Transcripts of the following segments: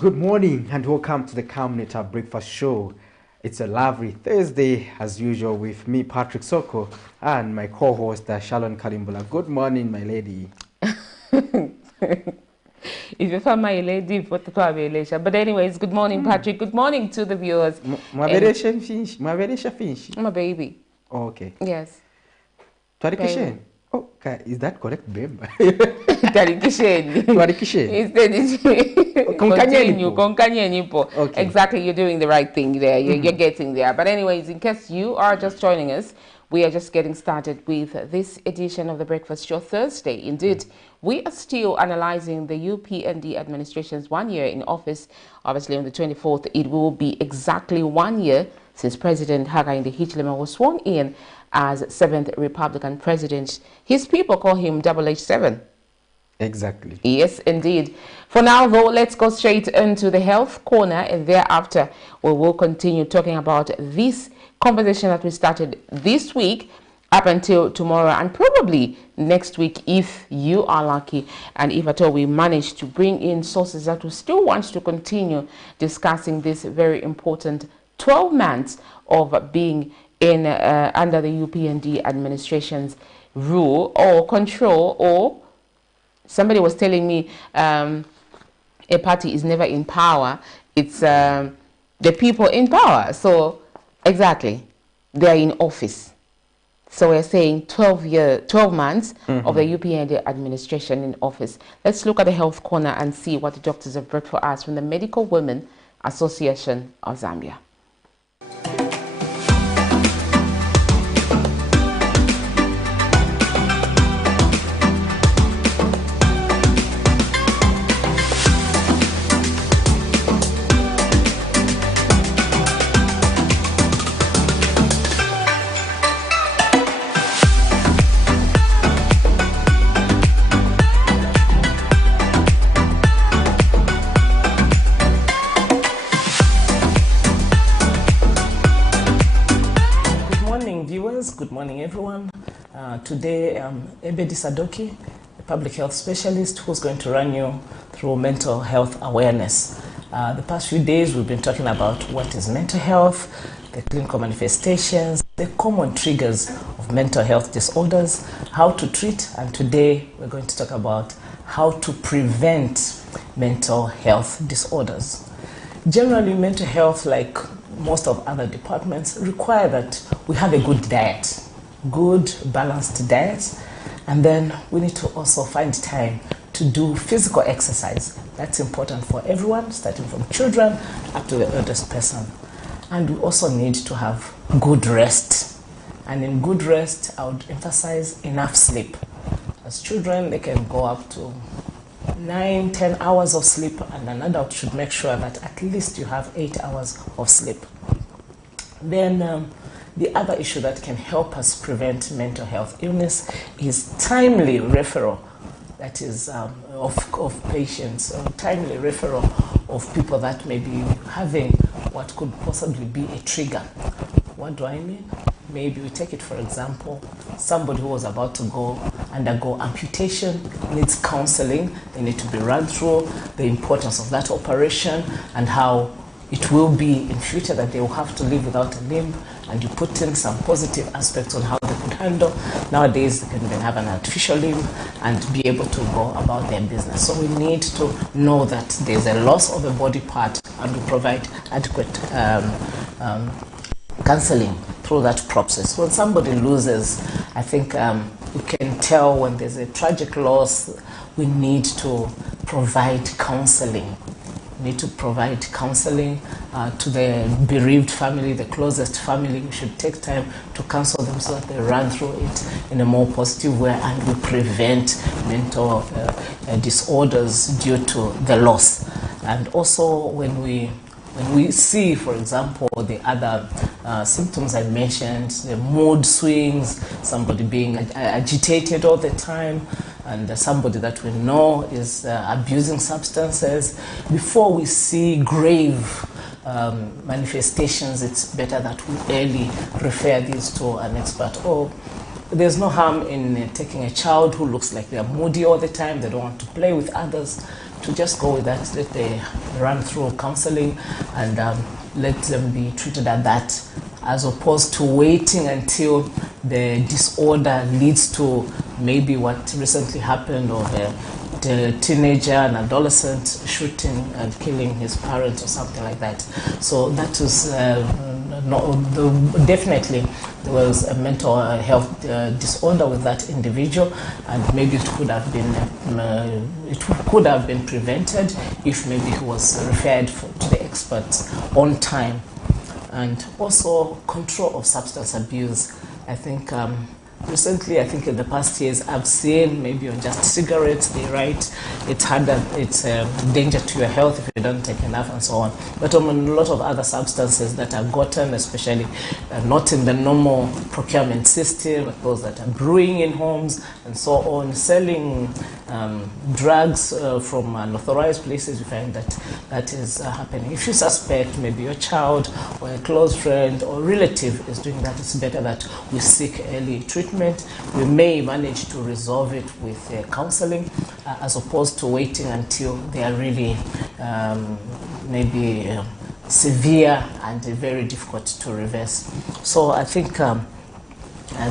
Good morning and welcome to the Camnet Breakfast Show. It's a lovely Thursday as usual with me, Patrick Soko, and my co-host, Shalon Kalimbula. Good morning, my lady. If you find my lady, but anyways, good morning, Patrick. Good morning to the viewers. My baby. Oh, okay. Yes. Twarikishen. Oh, okay. Is that correct, babe? Twarikishen. Okay. Exactly, you're doing the right thing there. You're getting there. But anyways, in case you are just joining us, we are just getting started with this edition of the Breakfast Show Thursday. Indeed, we are still analyzing the UPND administration's 1 year in office. Obviously, on the 24th, it will be exactly 1 year since President Hakainde Hichilema was sworn in as 7th Republican president. His people call him Double H7. Exactly. Yes, indeed. For now, though, let's go straight into the health corner, and thereafter we will continue talking about this conversation that we started this week up until tomorrow and probably next week if you are lucky, and if at all we manage to bring in sources that will still want to continue discussing this very important 12 months of being in under the UPND administration's rule or control. Or somebody was telling me a party is never in power, it's the people in power. So exactly, they are in office. So we're saying 12 months of the UPND administration in office. Let's look at the health corner and see what the doctors have brought for us from the Medical Women Association of Zambia. Good morning, everyone. Today, Ebedi Sadoki, a public health specialist, who's going to run you through mental health awareness. The past few days, we've been talking about what is mental health, the clinical manifestations, the common triggers of mental health disorders, how to treat, and today we're going to talk about how to prevent mental health disorders. Generally, mental health, like most of other departments, require that we have a good diet, good balanced diet, and then we need to also find time to do physical exercise. That's important for everyone, starting from children up to the eldest person. And we also need to have good rest. And in good rest, I would emphasize enough sleep. As children, they can go up to 9-10 hours of sleep, and an adult should make sure that at least you have 8 hours of sleep. Then the other issue that can help us prevent mental health illness is timely referral, that is of patients, or timely referral of people that may be having what could possibly be a trigger. What do I mean? Maybe we take it, for example, somebody who was about to undergo amputation needs counseling. They need to be run through the importance of that operation and how it will be in future that they will have to live without a limb, and you put in some positive aspects on how they could handle. Nowadays, they can even have an artificial limb and be able to go about their business. So we need to know that there's a loss of a body part, and we provide adequate counseling through that process. When somebody loses, I think you can tell when there's a tragic loss, we need to provide counseling. We need to provide counseling to the bereaved family, the closest family. We should take time to counsel them so that they run through it in a more positive way, and we prevent mental disorders due to the loss. And also when we see, for example, the other symptoms I mentioned, the mood swings, somebody being agitated all the time, and somebody that we know is abusing substances, before we see grave manifestations, it's better that we early refer these to an expert. Or there's no harm in taking a child who looks like they're moody all the time, they don't want to play with others, to just go with that, let they run through counseling and let them be treated at that, as opposed to waiting until the disorder leads to maybe what recently happened, or the teenager and adolescent shooting and killing his parents or something like that. So that was definitely there was a mental health disorder with that individual, and maybe it could have been prevented if maybe he was referred to the experts on time. And also control of substance abuse. I think recently, I think in the past years, I've seen maybe on just cigarettes, they write it's a danger to your health if you don't take enough and so on. But on a lot of other substances that are gotten, especially not in the normal procurement system, like those that are brewing in homes and so on, selling drugs from unauthorized places, we find that is happening. If you suspect maybe your child or a close friend or relative is doing that, it's better that we seek early treatment. We may manage to resolve it with counseling, as opposed to waiting until they are really maybe severe and very difficult to reverse. So I think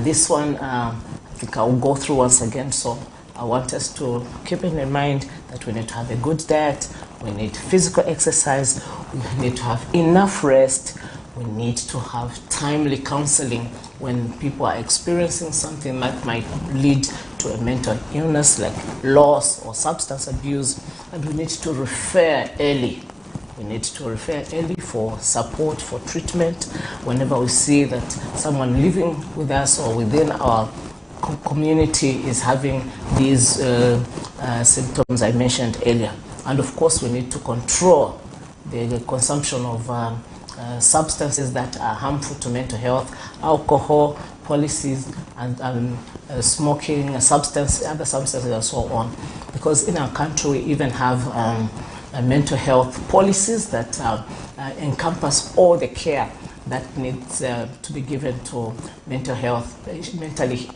this one, I think I'll go through once again. So I want us to keep in mind that we need to have a good diet, we need physical exercise, we need to have enough rest, we need to have timely counseling when people are experiencing something that might lead to a mental illness like loss or substance abuse, and we need to refer early. We need to refer early for support, for treatment, whenever we see that someone living with us or within our community is having these symptoms I mentioned earlier. And of course, we need to control the consumption of substances that are harmful to mental health, alcohol, policies, and smoking, other substances, and so on. Because in our country, we even have mental health policies that encompass all the care that needs to be given to mentally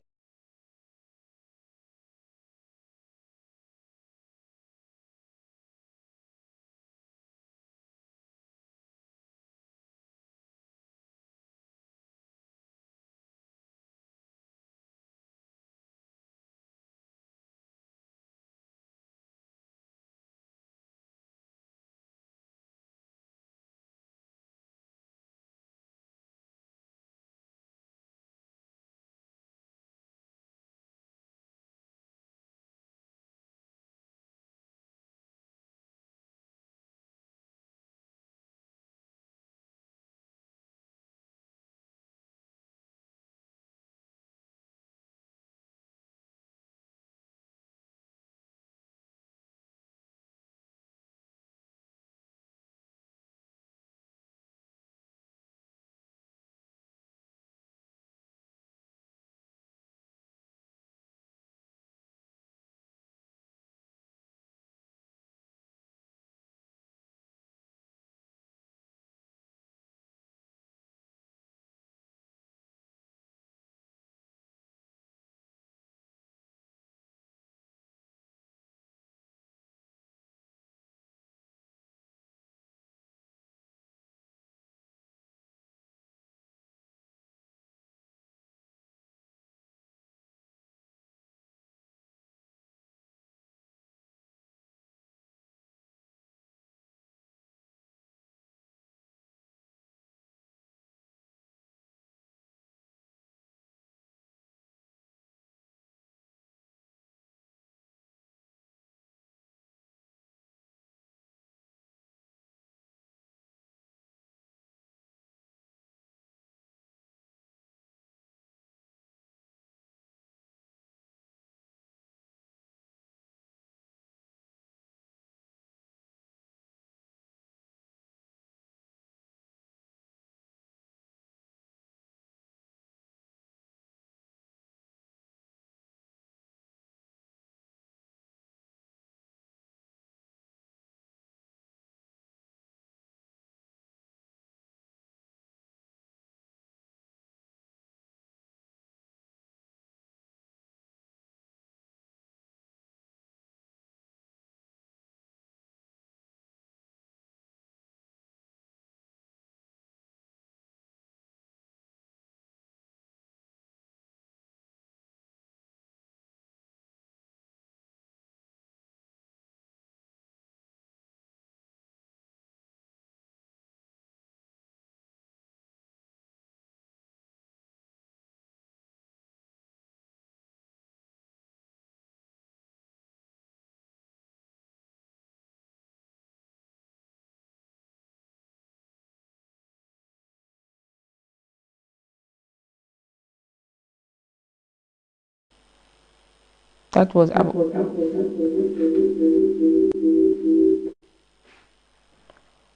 That was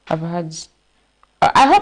I've had. I hope.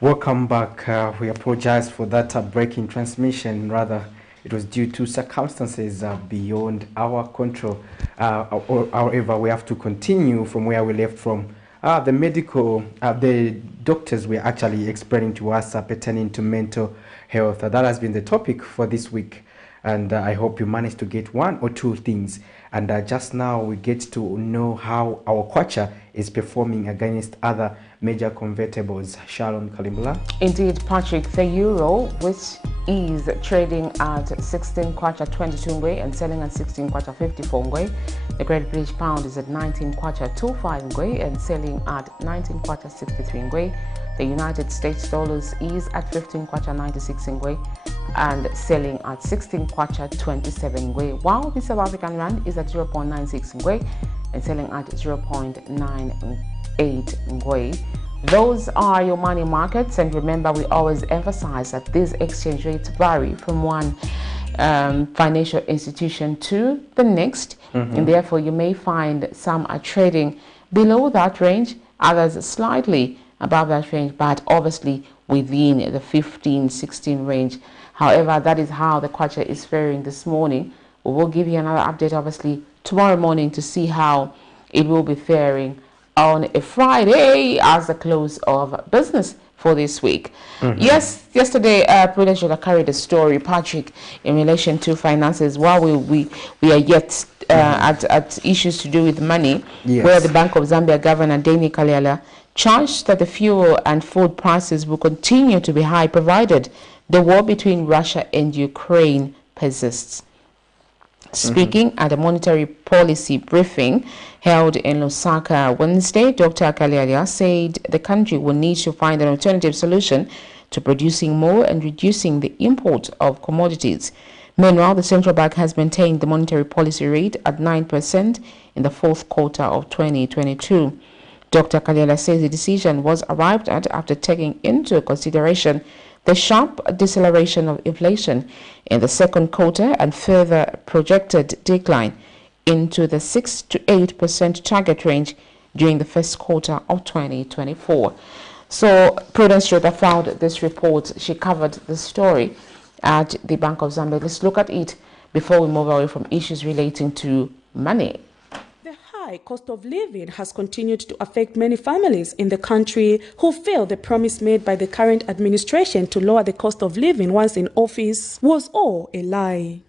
Welcome back. We apologize for that breaking transmission. Rather, it was due to circumstances beyond our control. However, we have to continue from where we left from. The doctors were actually explaining to us pertaining to mental health. That has been the topic for this week. And I hope you managed to get one or two things. And just now we get to know how our kwacha is performing against other major convertibles. Sharon Kalimbula. Indeed, Patrick, the euro, which is trading at 16 kwacha 22 ngwe and selling at 16 kwacha 54 ngwe. The Great British Pound is at 19 kwacha 25 ngwe and selling at 19 kwacha 63 ngwe. The United States dollars is at 15 kwacha 96 ngwe and selling at 16 kwacha 27 ngwe, while the South African rand is at 0.96 ngwe and selling at 0.98 ngwe. Those are your money markets, and remember, we always emphasize that these exchange rates vary from one financial institution to the next, and therefore you may find some are trading below that range, others slightly above that range, but obviously within the 15-16 range. However, that is how the kwacha is faring this morning. We will give you another update obviously tomorrow morning to see how it will be faring on a Friday as the close of business for this week. Yes, yesterday Prudence Jola carried a story, Patrick, in relation to finances. While we are yet at issues to do with money, where the Bank of Zambia Governor Deni Kaliala charged that the fuel and food prices will continue to be high provided the war between Russia and Ukraine persists. Speaking at a monetary policy briefing held in Lusaka Wednesday, Dr. Kaliala said the country will need to find an alternative solution to producing more and reducing the import of commodities. Meanwhile, the central bank has maintained the monetary policy rate at 9% in the fourth quarter of 2022. Dr. Kaliala says the decision was arrived at after taking into consideration the sharp deceleration of inflation in the second quarter and further projected decline into the 6 to 8% target range during the first quarter of 2024. So Prudence Jola found this report. She covered the story at the Bank of Zambia. Let's look at it before we move away from issues relating to money. The high cost of living has continued to affect many families in the country who feel the promise made by the current administration to lower the cost of living once in office was all a lie.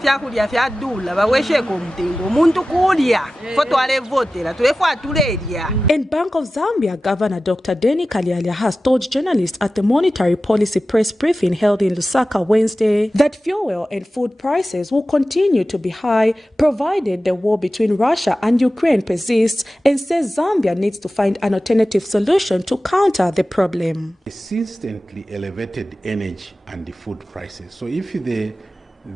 fyakulya fyadula bawesheko mtengo omuntu kulya fo twalevotera twefu atulelya. In Bank of Zambia, Governor Dr. Denny Kalyalya has told journalists at the Monetary Policy press briefing held in Lusaka Wednesday that fuel and food prices will continue to be high provided the war between Russia and Ukraine persists, and says Zambia needs to find an alternative solution to counter the problem. Consistently elevated energy and the food prices. So if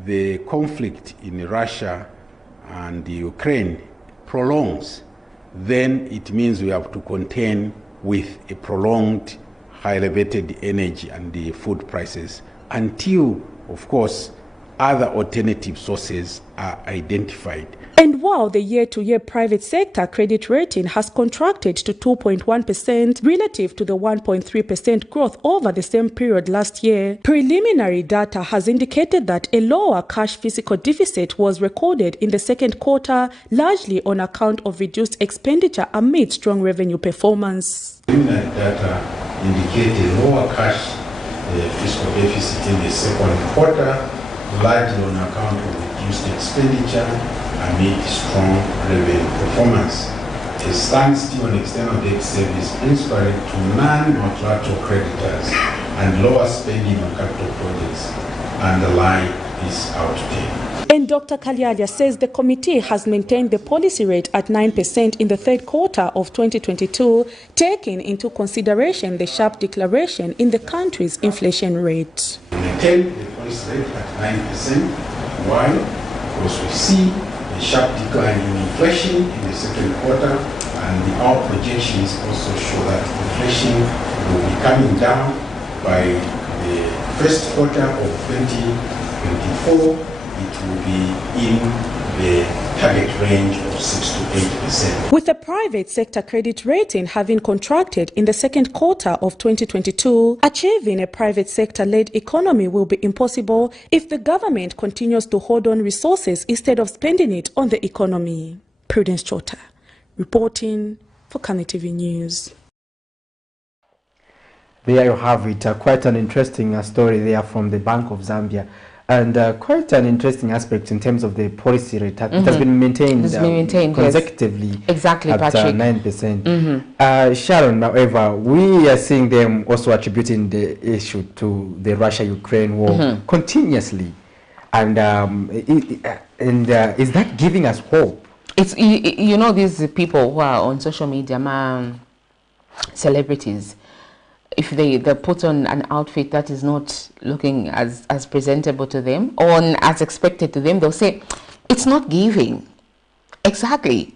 the conflict in Russia and Ukraine prolongs, then it means we have to contend with a prolonged high elevated energy and the food prices until, of course, other alternative sources are identified. And while the year-to-year private sector credit rating has contracted to 2.1% relative to the 1.3% growth over the same period last year, preliminary data has indicated that a lower cash fiscal deficit was recorded in the second quarter, largely on account of reduced expenditure amid strong revenue performance. Preliminary data indicate a lower cash fiscal deficit in the second quarter, largely on account of reduced expenditure amid strong revenue performance. A standstill on external debt service principally to non-contractual creditors and lower spending on capital projects underline this outcome. And Dr. Kalyalya says the committee has maintained the policy rate at 9% in the third quarter of 2022, taking into consideration the sharp declaration in the country's inflation rate. We maintain the policy rate at 9%, while because we see a sharp decline in inflation in the second quarter, and our projections also show that inflation will be coming down by the first quarter of 2024. It will be in the target range of 6 to 8%. With the private sector credit rating having contracted in the second quarter of 2022, achieving a private sector-led economy will be impossible if the government continues to hold on resources instead of spending it on the economy. Prudence Chota, reporting for Camnet TV News. There you have it. Quite an interesting story there from the Bank of Zambia. And quite an interesting aspect in terms of the policy rate. It has been maintained, consecutively, yes. Exactly, at Patrick. 9%. Sharon, however, we are seeing them also attributing the issue to the Russia-Ukraine war continuously. And is that giving us hope? It's you know, these people who are on social media, celebrities, if they put on an outfit that is not looking as presentable to them or as expected to them, they'll say, it's not giving. Exactly.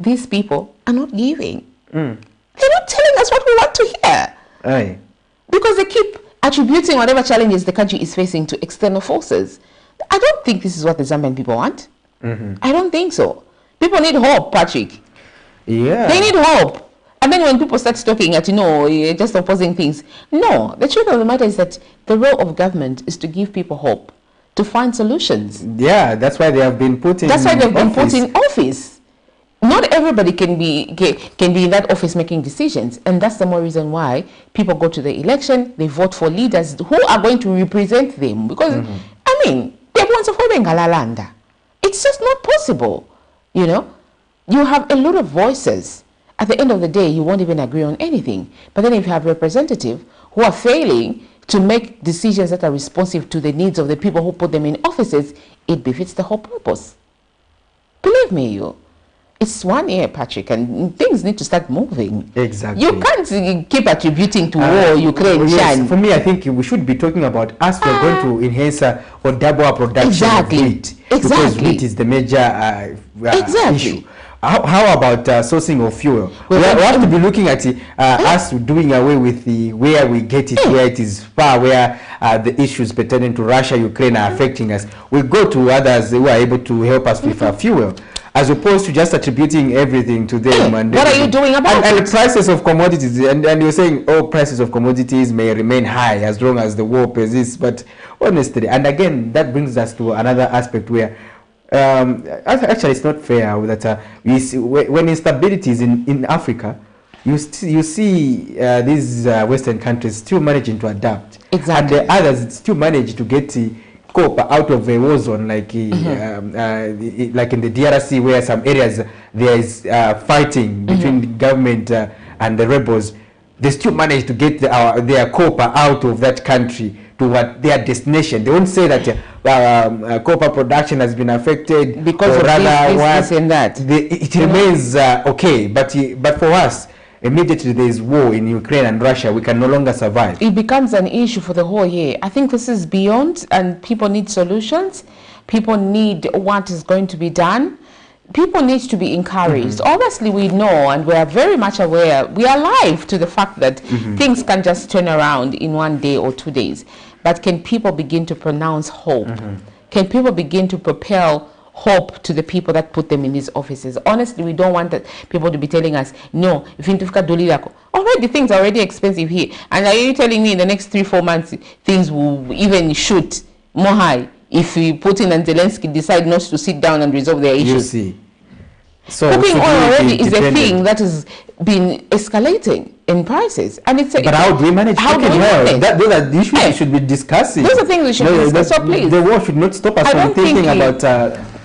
These people are not giving. They're not telling us what we want to hear. Aye. Because they keep attributing whatever challenges the country is facing to external forces. I don't think this is what the Zambian people want. I don't think so. People need hope, Patrick. Yeah. They need hope. And then when people start talking at, just opposing things, no, the truth of the matter is that the role of government is to give people hope, to find solutions. Yeah, that's why they have been put in That's why they've been put in office. Not everybody can be in that office making decisions. And that's the more reason why people go to the election, they vote for leaders who are going to represent them. Because, it's just not possible. You have a lot of voices. At the end of the day, you won't even agree on anything. But then if you have representatives who are failing to make decisions that are responsive to the needs of the people who put them in offices, it befits the whole purpose. Believe me, it's 1 year, Patrick, and things need to start moving. Exactly. You can't keep attributing to war, Ukraine, yes, for me, I think we should be talking about us. We're going to enhance or double our production of wheat. Because wheat is the major issue. How about sourcing of fuel? We have to be looking at us doing away with where we get it, where it is far, where the issues pertaining to Russia, Ukraine are affecting us. We go to others who are able to help us with fuel, as opposed to just attributing everything to them. And what are you doing about it? And prices of commodities, and you're saying, prices of commodities may remain high as long as the war persists. But honestly, and again, that brings us to another aspect where actually it's not fair that we see, when instability is in Africa, you see these Western countries still managing to adapt. Exactly. And the others still manage to get copper out of a war zone, like in the DRC, where some areas there is fighting between the government and the rebels, they still manage to get their copper out of that country to their destination. They won't say that copper production has been affected because of this and that. It remains okay, but for us, immediately there is war in Ukraine and Russia, we can no longer survive. It becomes an issue for the whole year. I think this is beyond, and people need solutions. People need what is going to be done. People need to be encouraged. Obviously, we know and we are very much aware, we are alive to the fact that things can just turn around in 1 day or 2 days. But can people begin to pronounce hope? Can people begin to propel hope to the people that put them in these offices? Honestly, we don't want people to be telling us, no, if already things are already expensive here. And are you telling me in the next 3-4 months, things will even shoot more high if Putin and Zelensky decide not to sit down and resolve their issues? You see. So cooking oil already is a thing that has been escalating in prices, and it's but how do we manage cooking oil? Those are the issues we should be discussing. Those are things we should discuss. So please, the war should not stop us from thinking about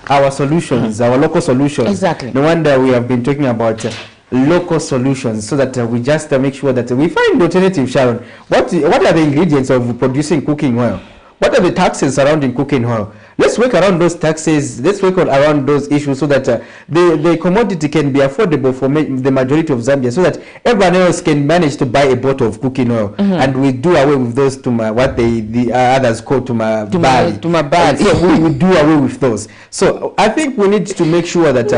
our solutions, our local solutions. Exactly. No wonder we have been talking about local solutions, so that we just make sure that we find alternative. Sharon, what are the ingredients of producing cooking oil? What are the taxes surrounding cooking oil? Let's work around those taxes. Let's work around those issues so that the commodity can be affordable for the majority of Zambia, so that everyone else can manage to buy a bottle of cooking oil, and we do away with those what the others call tumabali. So we do away with those. So I think we need to make sure that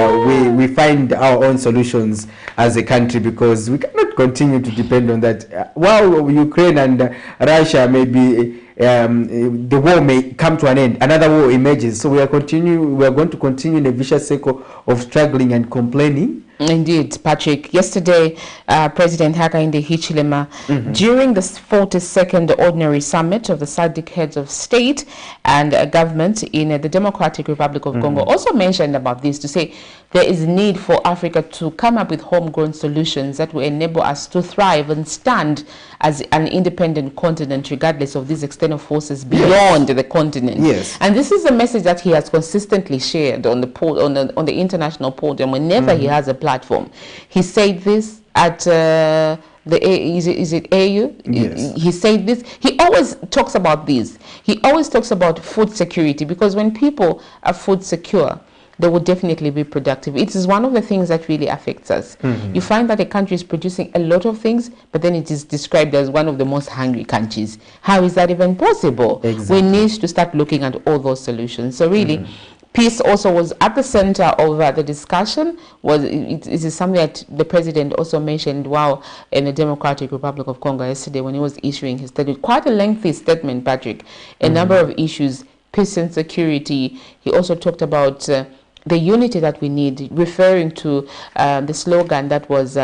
we find our own solutions as a country, because we cannot continue to depend on that. While Ukraine and Russia may be the war may come to an end, another war emerges. So we are going to continue in a vicious cycle of struggling and complaining. Indeed, Patrick. Yesterday, President Hakainde Hichilema, during the 42nd Ordinary Summit of the SADC heads of state and government in the Democratic Republic of Congo, also mentioned about this, to say there is need for Africa to come up with homegrown solutions that will enable us to thrive and stand as an independent continent, regardless of these external forces beyond the continent. Yes. And this is a message that he has consistently shared on the international podium whenever he has a platform. He said this at is it AU? Yes. He said this. He always talks about this. He always talks about food security, because when people are food secure, they will definitely be productive. It is one of the things that really affects us. You find that a country is producing a lot of things, but then it is described as one of the most hungry countries. How is that even possible? Exactly. We need to start looking at all those solutions. So really, peace also was at the center of the discussion. It is something that the president also mentioned while in the Democratic Republic of Congo yesterday when he was issuing his statement. Quite a lengthy statement, Patrick. A number of issues, peace and security. He also talked about the unity that we need, referring to the slogan that was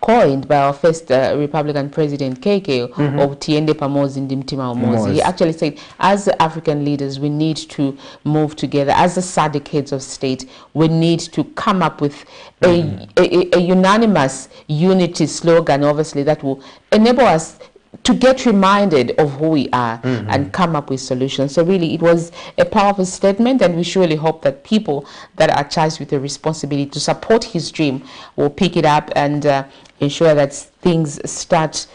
coined by our first Republican President KK of Tiende Pamozi Ndimtima Omozi. He actually said, as African leaders, we need to move together. As the SADC heads of state, we need to come up with a unanimous unity slogan, obviously, that will enable us to get reminded of who we are and come up with solutions. So really, it was a powerful statement, and we surely hope that people that are charged with the responsibility to support his dream will pick it up and ensure that things start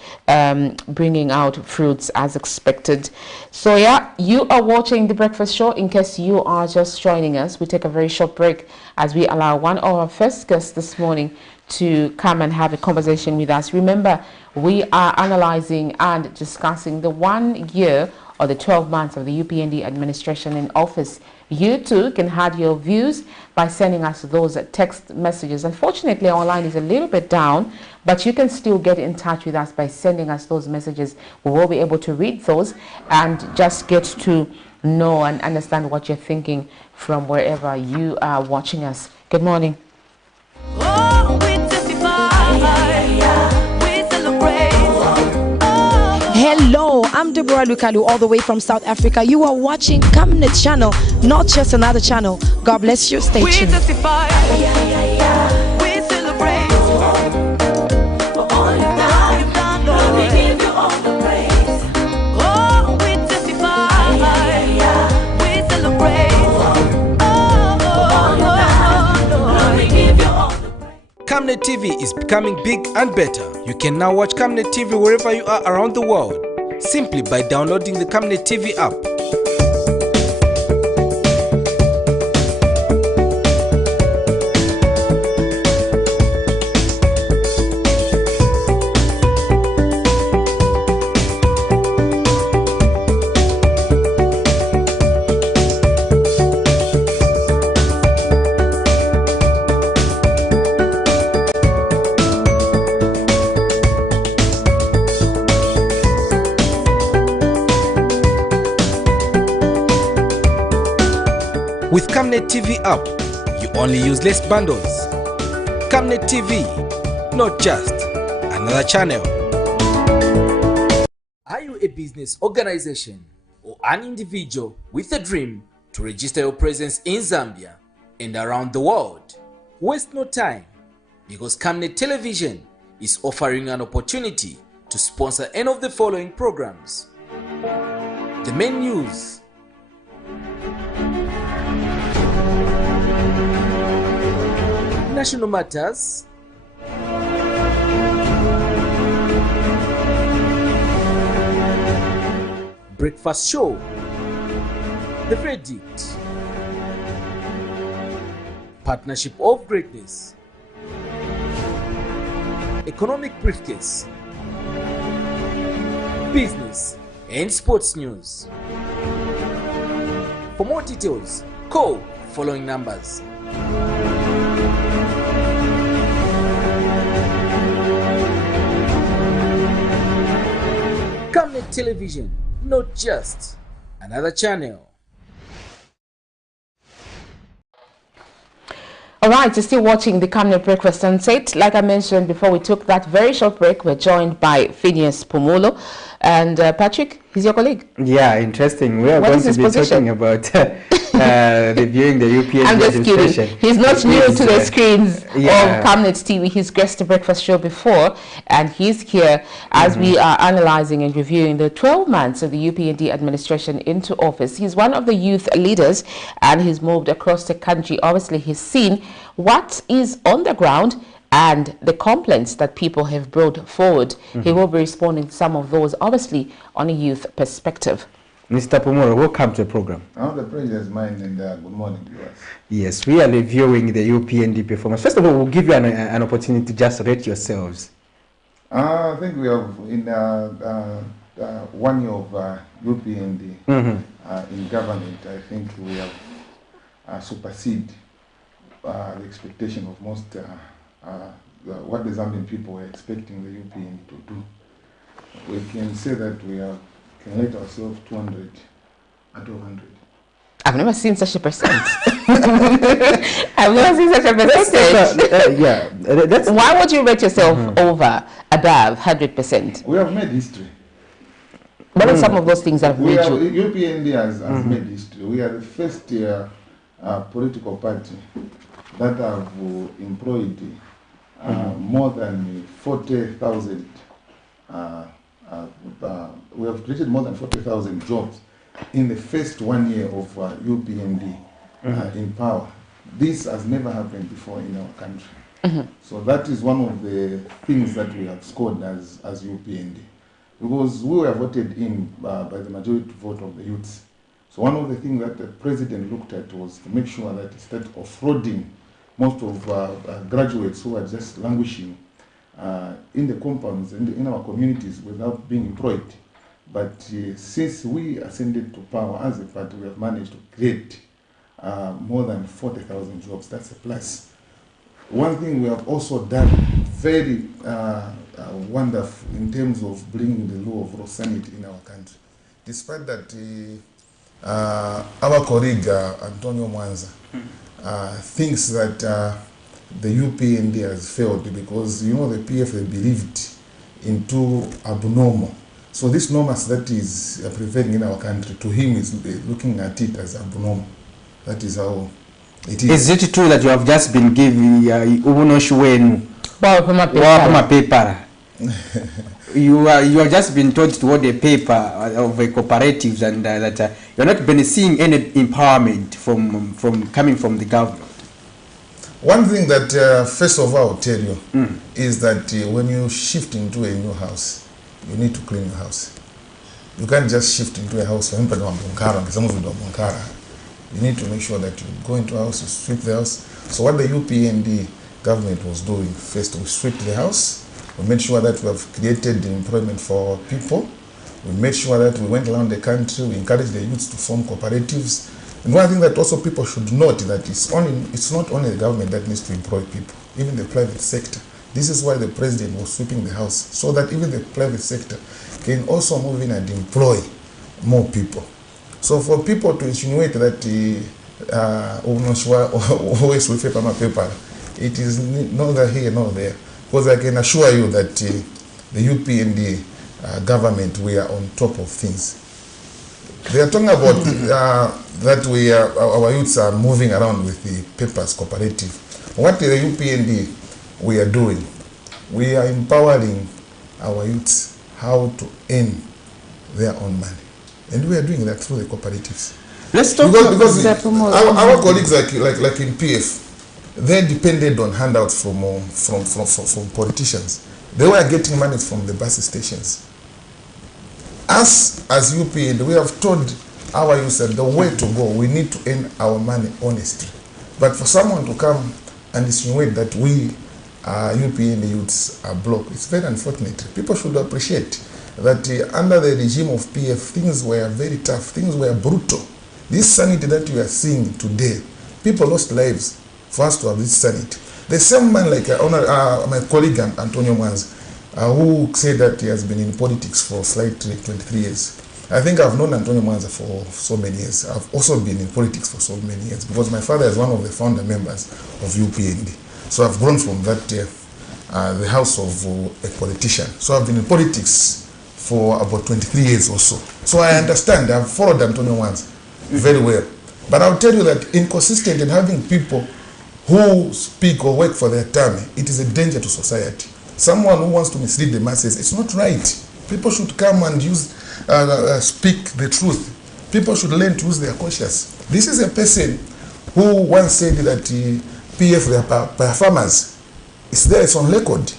bringing out fruits as expected. So yeah, you are watching The Breakfast Show. In case you are just joining us, we take a very short break as we allow one of our first guests this morning to come and have a conversation with us. Remember, we are analyzing and discussing the 1 year or the 12 months of the UPND administration in office. You too can add your views by sending us those text messages. Unfortunately, our line is a little bit down, but you can still get in touch with us by sending us those messages. We will be able to read those and just get to know and understand what you're thinking from wherever you are watching us. Good morning. Hello, I'm Deborah Lukalu, all the way from South Africa. You are watching Camnet channel, not just another channel. God bless you. Stay tuned. We celebrate for all you've done. Lord, we give you all the praise. Oh, we testify. Camnet TV is becoming big and better. You can now watch Camnet TV wherever you are around the world, simply by downloading the Camnet TV app. With Camnet TV app, you only use less bundles. Camnet TV, not just another channel. Are you a business organization or an individual with a dream to register your presence in Zambia and around the world? Waste no time, because Camnet Television is offering an opportunity to sponsor any of the following programs. The main news, national matters, breakfast show, the verdict, partnership of greatness, economic briefcase, business and sports news. For more details, call following numbers. Camnet Television, not just another channel. Alright, you're still watching the Camnet Breakfast Sunset. Like I mentioned before we took that very short break, we're joined by Phineas Pumulo. And Patrick, he's your colleague. Yeah, interesting. We are going to be talking about reviewing the UPND. I'm just kidding. He's not new to the screens of Camnet TV. He's graced the breakfast show before, and he's here as we are analyzing and reviewing the 12 months of the UPND administration into office. He's one of the youth leaders, and he's moved across the country. Obviously, he's seen what is on the ground and the complaints that people have brought forward. He will be responding to some of those, obviously, on a youth perspective. Mr. Pumoro, welcome to the program. The pleasure is mine, and good morning to us. Yes, we are reviewing the UPND performance. First of all, we'll give you an opportunity to just rate yourselves. I think we have, in 1 year of UPND in government, I think we have superseded the expectation of most what the Zambian people were expecting the UPND to do. We can say that we can rate ourselves 200 out of 100. I've never seen such a percent. I've never seen such a percentage. Why would you rate yourself above 100%? We have made history. What are some of those things that have made you? UPND has made history. We are the first political party that have employed more than 40,000. We have created more than 40,000 jobs in the first 1 year of UPND in power. This has never happened before in our country. So that is one of the things that we have scored as UPND, because we were voted in by the majority vote of the youths. So one of the things that the president looked at was to make sure that instead of offloading most of graduates who are just languishing in the compounds and in our communities without being employed. But since we ascended to power as a party, we have managed to create more than 40,000 jobs. That's a plus. One thing we have also done very wonderful in terms of bringing the law of raw sanity in our country. Despite that, our colleague Antonio Mwanza thinks that the UPND has failed because, you know, the PF they believed in too abnormal. So this norms that is prevailing in our country, to him is looking at it as abnormal. That is how it is. Is it true that you have just been given paper? You have just been told to hold a paper of a cooperatives, and that you're not been seeing any empowerment from coming from the government? One thing that, first of all, I'll tell you is that when you shift into a new house, you need to clean your house. You can't just shift into a house. You need to make sure that you go into a house, you sweep the house. So what the UPND government was doing, first we swept the house, we made sure that we have created employment for people, we made sure that we went around the country, we encouraged the youths to form cooperatives. And one thing that also people should note that it's not only the government that needs to employ people, even the private sector. This is why the president was sweeping the house, so that even the private sector can also move in and employ more people. So for people to insinuate that always with paper, it is neither here nor there. Because I can assure you that the UPND government, we are on top of things. They are talking about that our youths are moving around with the papers cooperative. What the UPND we are doing, we are empowering our youths how to earn their own money. And we are doing that through the cooperatives. Let's talk because our colleagues like in PF, they depended on handouts from politicians. They were getting money from the bus stations. Us as UPND, we have told our youth that the way to go, we need to earn our money honestly. But for someone to come and insinuate that we UPND youths are blocked, it's very unfortunate. People should appreciate that under the regime of PF, things were very tough, things were brutal. This sanity that you are seeing today, people lost lives for us to have this sanity. The same man like my colleague Antonio Mwanza, who said that he has been in politics for slightly 23 years. I think I've known Antonio Mwanza for so many years. I've also been in politics for so many years because my father is one of the founder members of UPND. So I've grown from that, the house of a politician. So I've been in politics for about 23 years or so. So I understand, I've followed Antonio Mwanza very well. But I'll tell you that inconsistent in having people who speak or work for their term, it is a danger to society. Someone who wants to mislead the masses, it's not right. People should come and speak the truth. People should learn to use their conscience. This is a person who once said that PF, they are farmers. It's there, it's on record.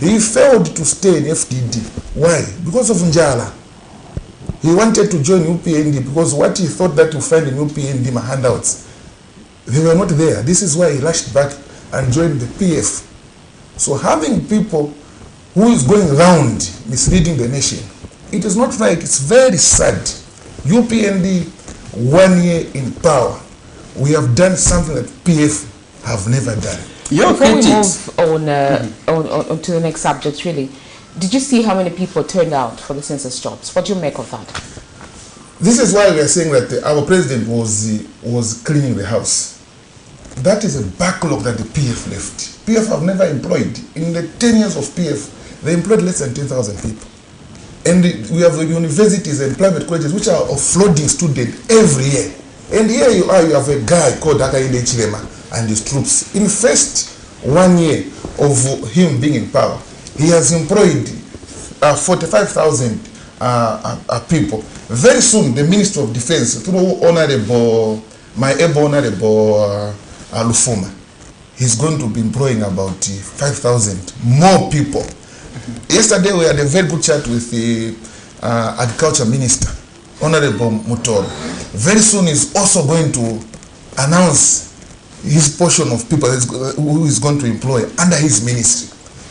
He failed to stay in FDD. Why? Because of Njala. He wanted to join UPND because what he thought that you find in UPND, my handouts, they were not there. This is why he rushed back and joined the PF. So having people who is going around misleading the nation, it is not right. It's very sad. UPND, 1 year in power, we have done something that PF have never done. Before we move on to the next subject, really, did you see how many people turned out for the census jobs? What do you make of that? This is why we are saying that our president was cleaning the house. That is a backlog that the PF left. PF have never employed. In the 10 years of PF, they employed less than 10,000 people. And we have universities and private colleges which are offloading students every year. And here you have a guy called Hakainde Hichilema and his troops. In the first 1 year of him being in power, he has employed 45,000 people. Very soon, the Minister of Defense, through my Honorable Lufuma, he's going to be employing about 5,000 more people. Yesterday, we had a very good chat with the Agriculture Minister, Honorable Mutoro. Very soon, he's also going to announce his portion of people who is going to employ under his ministry.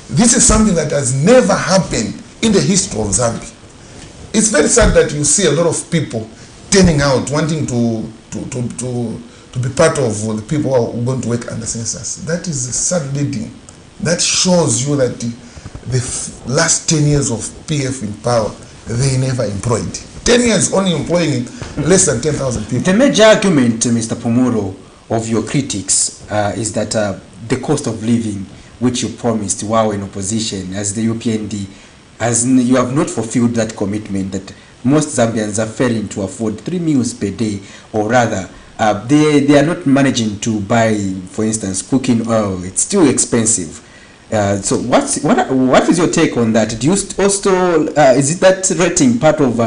This is something that has never happened in the history of Zambia. It's very sad that you see a lot of people turning out, wanting to be part of the people who are going to work under census. That is a sad leading. That shows you that the last 10 years of PF in power, they never employed. 10 years only employing less than 10,000 people. The major argument, Mr. Pomoro, of your critics is that the cost of living, which you promised while in opposition as the UPND, as you have not fulfilled that commitment, that most Zambians are failing to afford 3 meals per day, or rather, they are not managing to buy, for instance, cooking oil. It's still expensive. So what is your take on that? Do you also is it that rating part of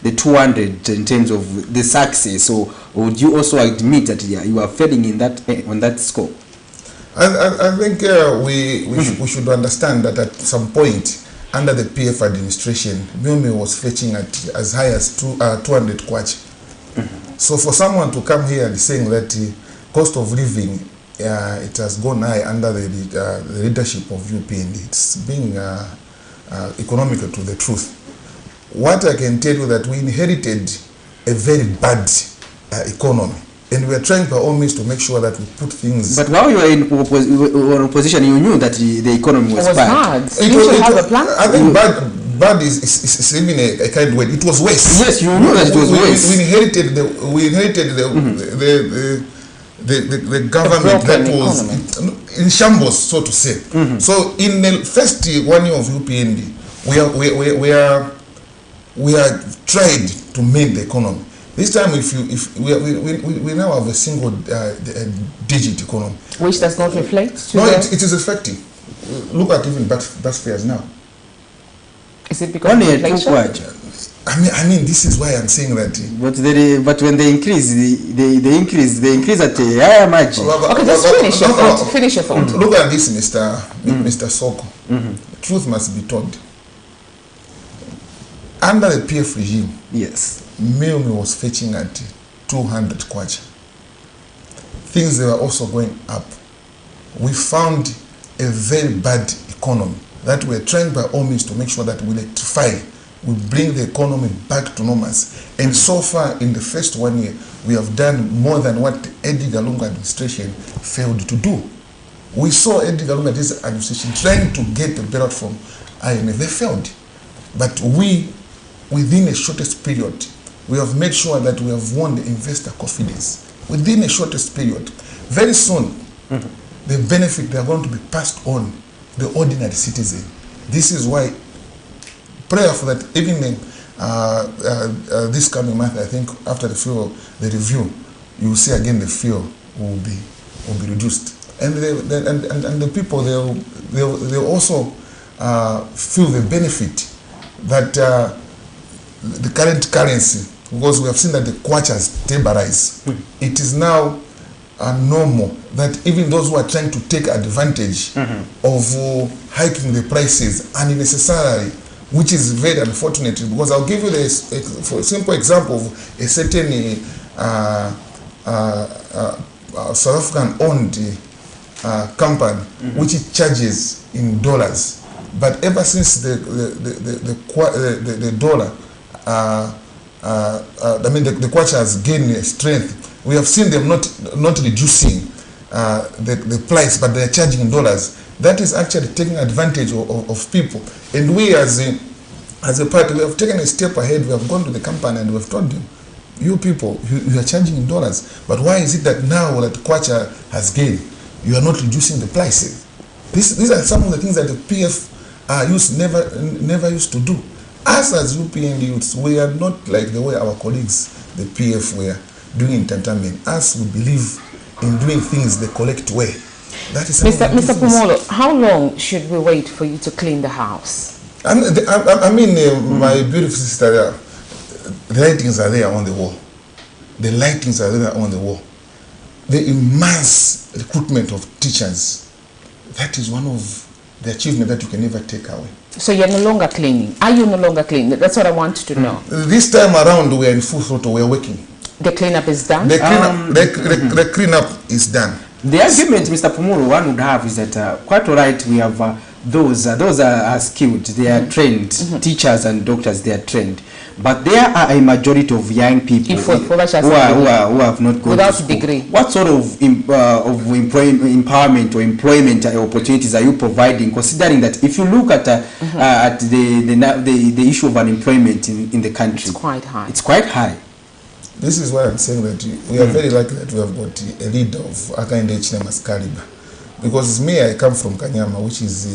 the 200 in terms of the success, or would you also admit that you are failing in that on that score? I think we should understand that at some point under the PF administration, Miomi was fetching at as high as 200 kwacha. So for someone to come here and saying that cost of living it has gone high under the leadership of UPND, it's being economical to the truth. What I can tell you that we inherited a very bad economy, and we are trying by all means to make sure that we put things. But while you were in opposition, you knew that the economy was bad. Did you have a plan? I think bad is even a kind word. It was worse. Yes, you knew that it was worse. We inherited the government that was in shambles, so to say. So in the first 1 year of UPND, we are tried to make the economy. This time, if we now have a single digit economy, which does not reflect. No, it is effective. Look at even bus fares now. Is it because of inflation? I mean, this is why I'm saying that. But when they increase, they increase at a higher margin. Okay, just finish your thought. Finish your thought. Look at this, Mr. Soko. The truth must be told. Under the PF regime, yes, Miomi was fetching at 200 kwacha. Things they were also going up. We found a very bad economy that we're trying by all means to make sure that we electrify, we bring the economy back to normalcy. And so far, in the first 1 year, we have done more than what Edgar Lungu administration failed to do. We saw Edgar Lungu administration trying to get a bailout from IMF. They failed. But we, within a shortest period, we have made sure that we have won the investor confidence. Within a shortest period, very soon, the benefit they are going to be passed on the ordinary citizen. This is why prayer for that even this coming month, I think after the review, you will see again the fuel will be reduced, and the people they'll also feel the benefit that the current currency, because we have seen that the kwacha has stabilized. It is now normal that even those who are trying to take advantage of hiking the prices unnecessarily, which is very unfortunate, because I'll give you for a simple example of a certain South African owned company which it charges in dollars, but ever since the dollar the kwacha has gained strength, we have seen them not reducing the price, but they are charging in dollars. That is actually taking advantage of people. And we as a party, we have taken a step ahead. We have gone to the company and we have told them, you people, you are charging in dollars, but why is it that now that kwacha has gained, you are not reducing the prices? These are some of the things that the PF never used to do. Us as UPND youths, we are not like the way our colleagues, the PF, were doing in Tantamen. Us, we believe in doing things the correct way. That is Mr. Pumolo, how long should we wait for you to clean the house? I mean, my beautiful sister, the lightings are there on the wall. The lightings are there on the wall. The immense recruitment of teachers, that is one of the achievements that you can never take away. So you're no longer cleaning. Are you no longer cleaning? That's what I want to know. This time around, we are in full throttle. We are working. The cleanup is done? The cleanup is done. The argument Mr. Pumolo one would have is that quite all right, we have those are skilled, they are trained, teachers and doctors, they are trained. But there are a majority of young people who have not gone without to school. degree. What sort of empowerment or employment opportunities are you providing, considering that if you look at the issue of unemployment in the country, it's quite high. It's quite high. This is why I'm saying that we are very lucky that we have got a leader of a kind of caliber. Because me, I come from Kanyama, which is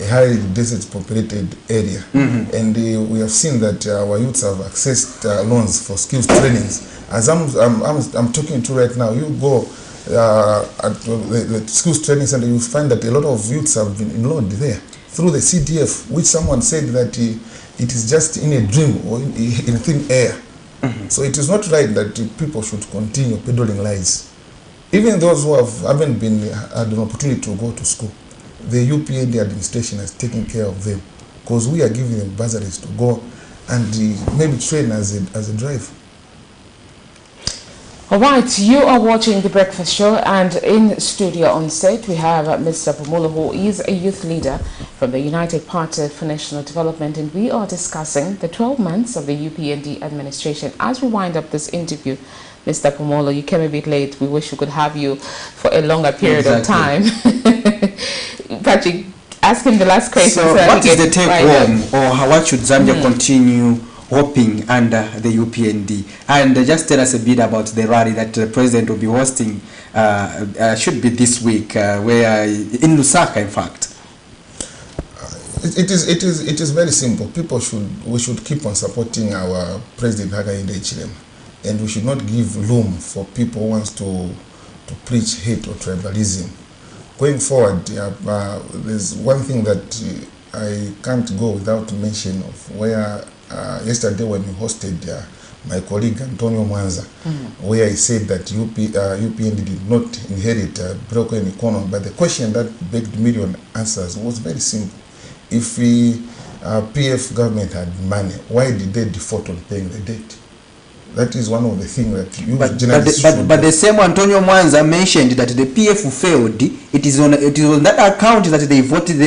a highly desert populated area, and we have seen that our youths have accessed loans for skills trainings. As I'm talking to right now, you go at the skills training center, you find that a lot of youths have been enrolled there through the CDF, which someone said that it is just in a dream or in thin air. So it is not right that people should continue peddling lies. Even those who haven't been had an opportunity to go to school, the UPND administration has taken care of them because we are giving them bursaries to go and maybe train as a driver. All right, you are watching The Breakfast Show, and in studio on set we have Mr. Pumulo, who is a youth leader from the United Party for National Development, and we are discussing the 12 months of the UPND administration. As we wind up this interview, Mr. Pumulo, you came a bit late. We wish we could have you for a longer period of time. Patrick, ask him the last question. So what is the take home, or what should Zambia continue hoping under the UPND? And just tell us a bit about the rally that the president will be hosting. Should be this week, where in Lusaka, in fact. It is very simple. We should keep on supporting our President Hakainde Hichilema, and we should not give room for people who wants to preach hate or tribalism. Going forward, there's one thing that I can't go without mention of, where yesterday when we hosted my colleague Antonio Mwanza, where he said that UPND did not inherit a broken economy, but the question that begged million answers was very simple. If PF government had money, why did they default on paying the debt? That is one of the things that you but the same Antonio Mwanza mentioned that the PF failed. It is on that account that they voted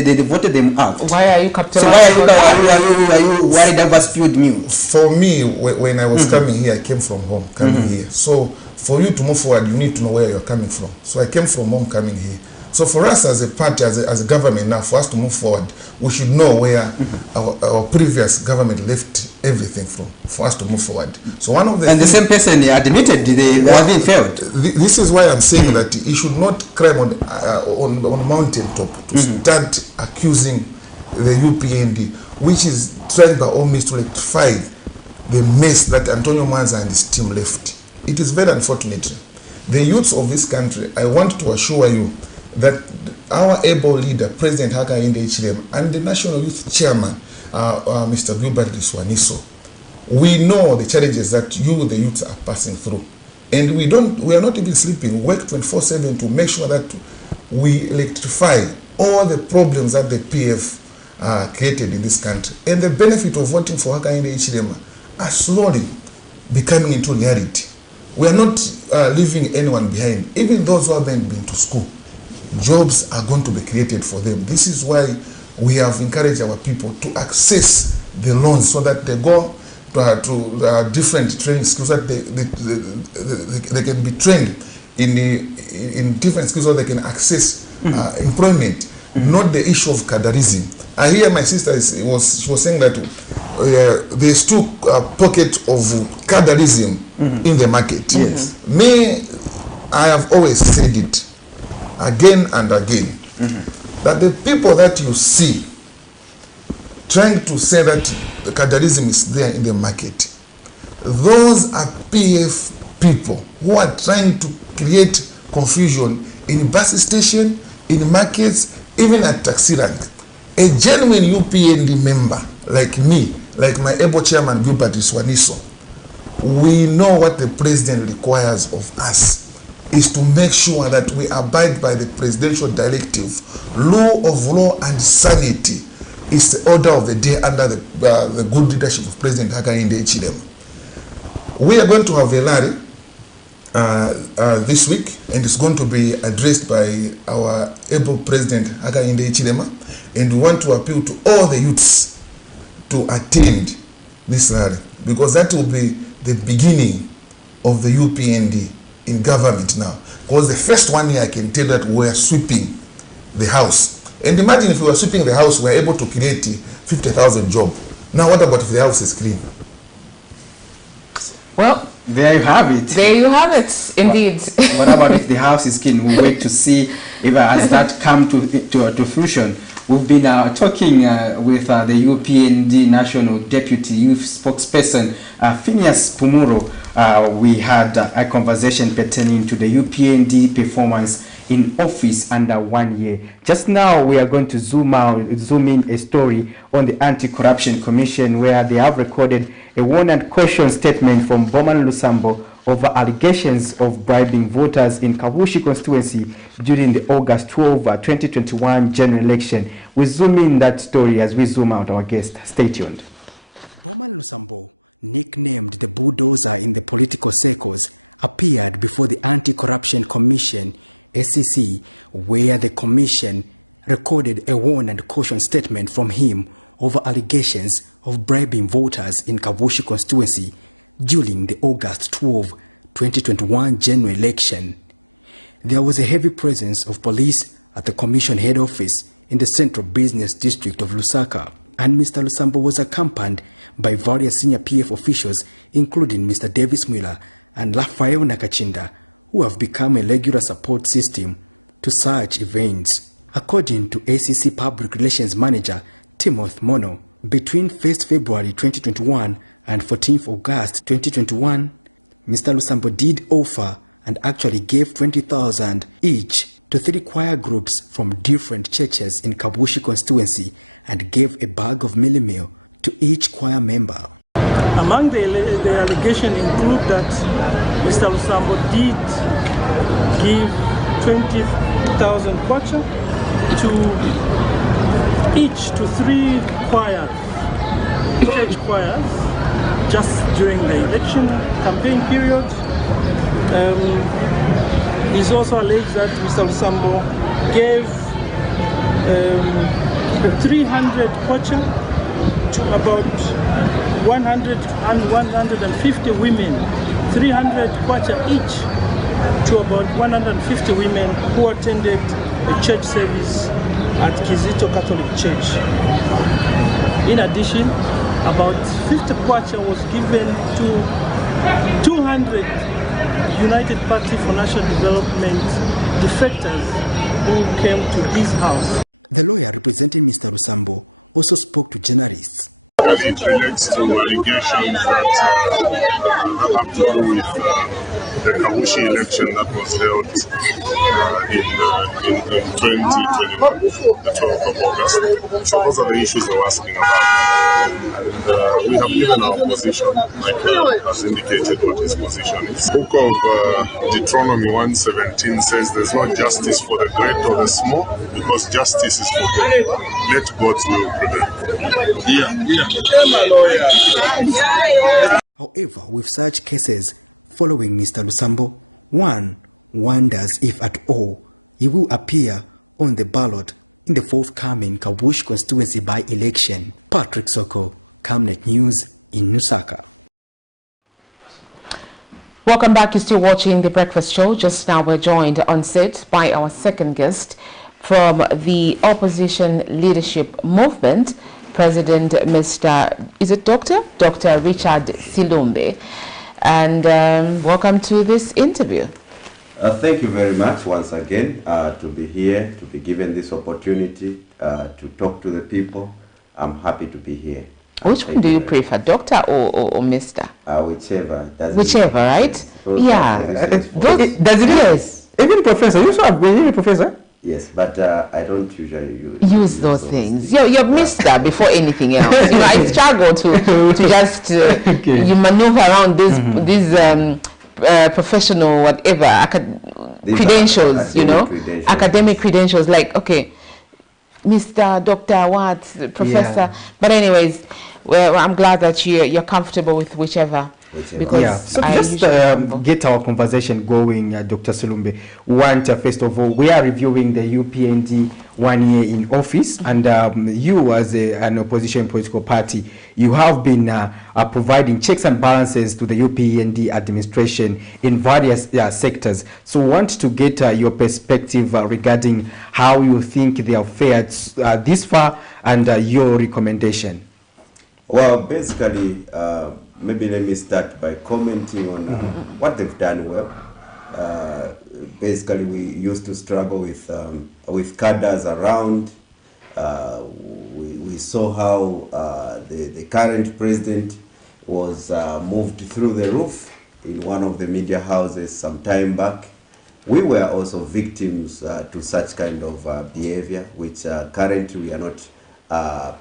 them out. Why are you capitalizing? So why are you worried about spilled milk? For me, when I was coming here, I came from home coming here. So for you to move forward, you need to know where you're coming from. So I came from home coming here. So for us as a party, as a government now, for us to move forward, we should know where our previous government left everything from, for us to move forward. So one of the the same person admitted they having failed. This is why I'm saying that he should not climb on mountain top to start accusing the UPND, which is trying by all means to rectify the mess that Antonio Mwanza and his team left. It is very unfortunate. The youths of this country, I want to assure you that our able leader, President Hakainde Hichilema, and the National Youth Chairman, Mr. Gilbert Liswaniso, we know the challenges that you, the youths, are passing through. And we are not even sleeping. We work 24/7 to make sure that we rectify all the problems that the PF created in this country. And the benefit of voting for Hakainde Hichilema are slowly becoming into reality. We are not leaving anyone behind. Even those who haven't been to school, jobs are going to be created for them. This is why we have encouraged our people to access the loans so that they go to different training skills, that they can be trained in different skills so they can access employment, not the issue of cadarism. I hear my sister she was saying that there's still a pocket of cadarism in the market. Yes. Me, I have always said it again and again, that the people that you see trying to say that the cadarism is there in the market, those are PF people who are trying to create confusion in bus station, in markets, even at taxi rank. A genuine UPND member like me, like my able chairman Gilbert Liswaniso, we know what the president requires of us is to make sure that we abide by the presidential directive. Law of law and sanity is the order of the day under the good leadership of President Hakainde Hichilema. We are going to have a rally this week, and it's going to be addressed by our able President Hakainde Hichilema, and we want to appeal to all the youths to attend this rally, because that will be the beginning of the UPND in government now. Because the first 1 year I can tell that we are sweeping the house. And imagine if we were sweeping the house, we are able to create 50,000 jobs. Now what about if the house is clean? Well, there you have it. There you have it, indeed. What about if the house is clean? We'll wait to see if has that come to fruition. We've been talking with the UPND National Deputy Youth Spokesperson, Phineas Pumuro. We had a conversation pertaining to the UPND performance in office under 1 year. Just now, we are going to zoom in a story on the Anti-Corruption Commission, where they have recorded a warn and caution statement from Bowman Lusambo over allegations of bribing voters in Kabushi constituency during the August 12, 2021 general election. We zoom in that story as we zoom out our guest. Stay tuned. Boman Lusambo, nicknamed the bulldozer in the political circles, appeared before the Anti-Corruption Commission, SEC, where the commission recorded a warn and caution statement from him over allegations of bribing voters in Kabushi constituency during the August 12, 2021 general election. There was a heavy presence of police at the commission head office in the central business district of Lusaka, and Mr. Lusambo was accompanied by various senior PF officials, including Mr. Davis Muller and Rafael Nakachinda, who have become a regular support system to such events. According to ACC Public Relations Manager Timothy Mono, between 1st February 2021 and 14th August 2021, Mr. Lusambo did offer and actually gave 20,000 each to 3 choir groups from different churches in Kabushi constituency and gave a bag of mealie meal to each choir member. Among the allegations include that Mr. Lusambo did give 20,000 kwacha to 3 choirs, church choirs, just during the election campaign period. It's also alleged that Mr. Lusambo gave 300 kwacha to about 100 and 150 women, 300 kwacha each to about 150 women who attended a church service at Kizito Catholic Church. In addition, about 50 kwacha was given to 200 United Party for National Development defectors who came to his house. The lawyer representing Mr. Lusambo also spoke to journalists. It relates to allegations that have to do with the Kabushi election that was held in 2021, the 12th of August. So those are the issues we're asking about. And we have given our position, like has indicated what his position is. Book of Deuteronomy 1:17 says there's no justice for the great or the small, because justice is for God. Let God's will prevail. However, with such cases following Mr. Lusambo, one wonders if at all he will appear on the ballot in the forthcoming Kabushi constituency by-election. Patrick Soko, Camnet News in Lusaka. Welcome back. You're still watching The Breakfast Show. Just now we're joined on set by our second guest from the Opposition Leadership Movement, President Mr. Is it Dr. Richard Silumbe. And welcome to this interview. Thank you very much once again to be here, to be given this opportunity to talk to the people. I'm happy to be here. Which one do you prefer, Doctor or Mr.? Whichever. Whichever, right? Yeah. Does it? Yes. Even Professor. You saw a professor? Yes, but I don't usually use those things. You're Mr. before anything else. You know, I struggle to just you maneuver around these professional whatever credentials. Academic credentials. Like, okay, Mr. Doctor, what, Professor? Yeah. But anyways, well, I'm glad that you're comfortable with whichever. Because so just get our conversation going, Dr. Silumbe. First of all, we are reviewing the UPND 1 year in office, and you as an opposition political party, you have been providing checks and balances to the UPND administration in various sectors. So I want to get your perspective regarding how you think they have fared this far and your recommendation. Well, basically, maybe let me start by commenting on what they've done well. Basically, we used to struggle with cadres around. We saw how the current president was moved through the roof in one of the media houses some time back. We were also victims to such kind of behavior, which currently we are not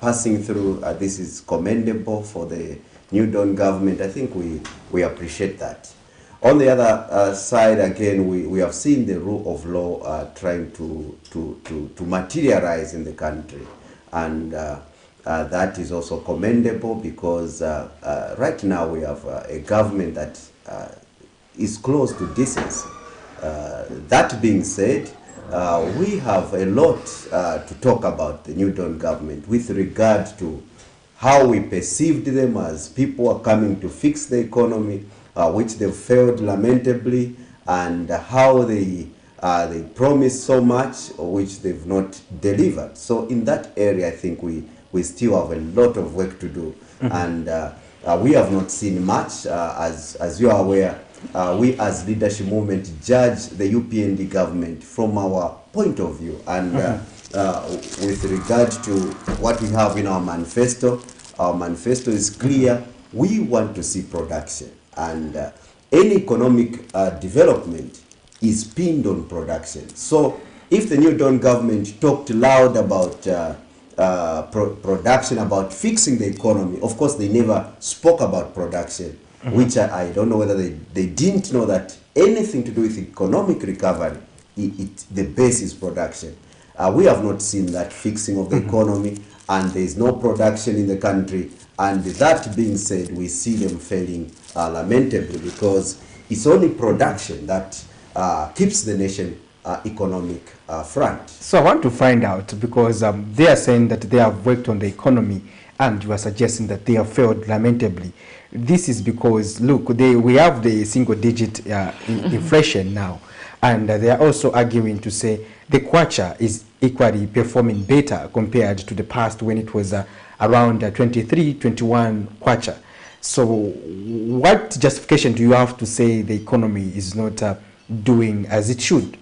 passing through. This is commendable for the New Dawn government. I think we appreciate that. On the other side, again, we have seen the rule of law trying to materialize in the country, and that is also commendable because right now we have a government that is close to decency. That being said, we have a lot to talk about the New Dawn government with regard to how we perceived them as people are coming to fix the economy, which they failed lamentably, and how they promised so much, which they've not delivered. So in that area, I think we still have a lot of work to do, and we have not seen much. As you are aware, we as leadership movement judge the UPND government from our point of view, and with regard to what we have in our manifesto is clear. We want to see production, and any economic development is pinned on production. So if the New Dawn government talked loud about production, about fixing the economy, of course they never spoke about production, which I don't know whether they didn't know that anything to do with economic recovery, the base is production. We have not seen that fixing of the economy, and there is no production in the country. And that being said, we see them failing lamentably, because it's only production that keeps the nation economic front. So I want to find out, because they are saying that they have worked on the economy, and you are suggesting that they have failed lamentably. This is because, look, we have the single-digit inflation now, and they are also arguing to say the kwacha is equally performing better compared to the past, when it was around 23, 21 kwacha. So what justification do you have to say the economy is not doing as it should?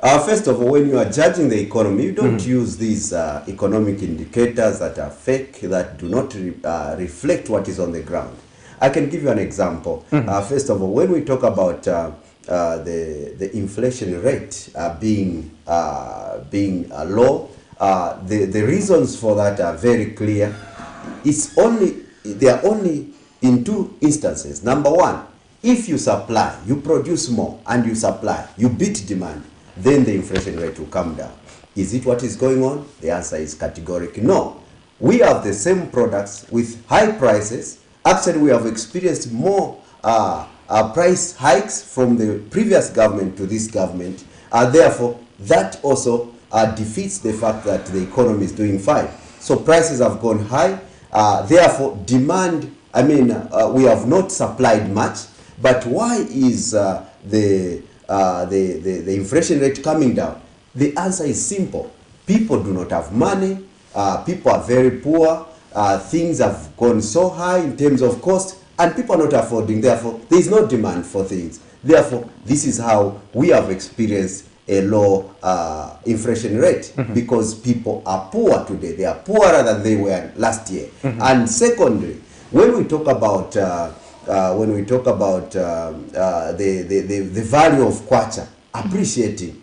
First of all, when you are judging the economy, you don't use these economic indicators that are fake, that do not reflect what is on the ground. I can give you an example. First of all, when we talk about the inflation rate being low, the reasons for that are very clear. They are only in two instances. Number one, if you supply, you produce more, and you supply, you beat demand, then the inflation rate will come down. Is it what is going on? The answer is categorical no. We have the same products with high prices. Actually, we have experienced more price hikes from the previous government to this government. Therefore, that also defeats the fact that the economy is doing fine. So prices have gone high. Therefore, demand, we have not supplied much. But why is the inflation rate coming down? The answer is simple. People do not have money. People are very poor. Things have gone so high in terms of cost, and people are not affording. Therefore, there is no demand for things. Therefore, this is how we have experienced a low inflation rate, because people are poor today. They are poorer than they were last year. And secondly, when we talk about the value of kwacha appreciating,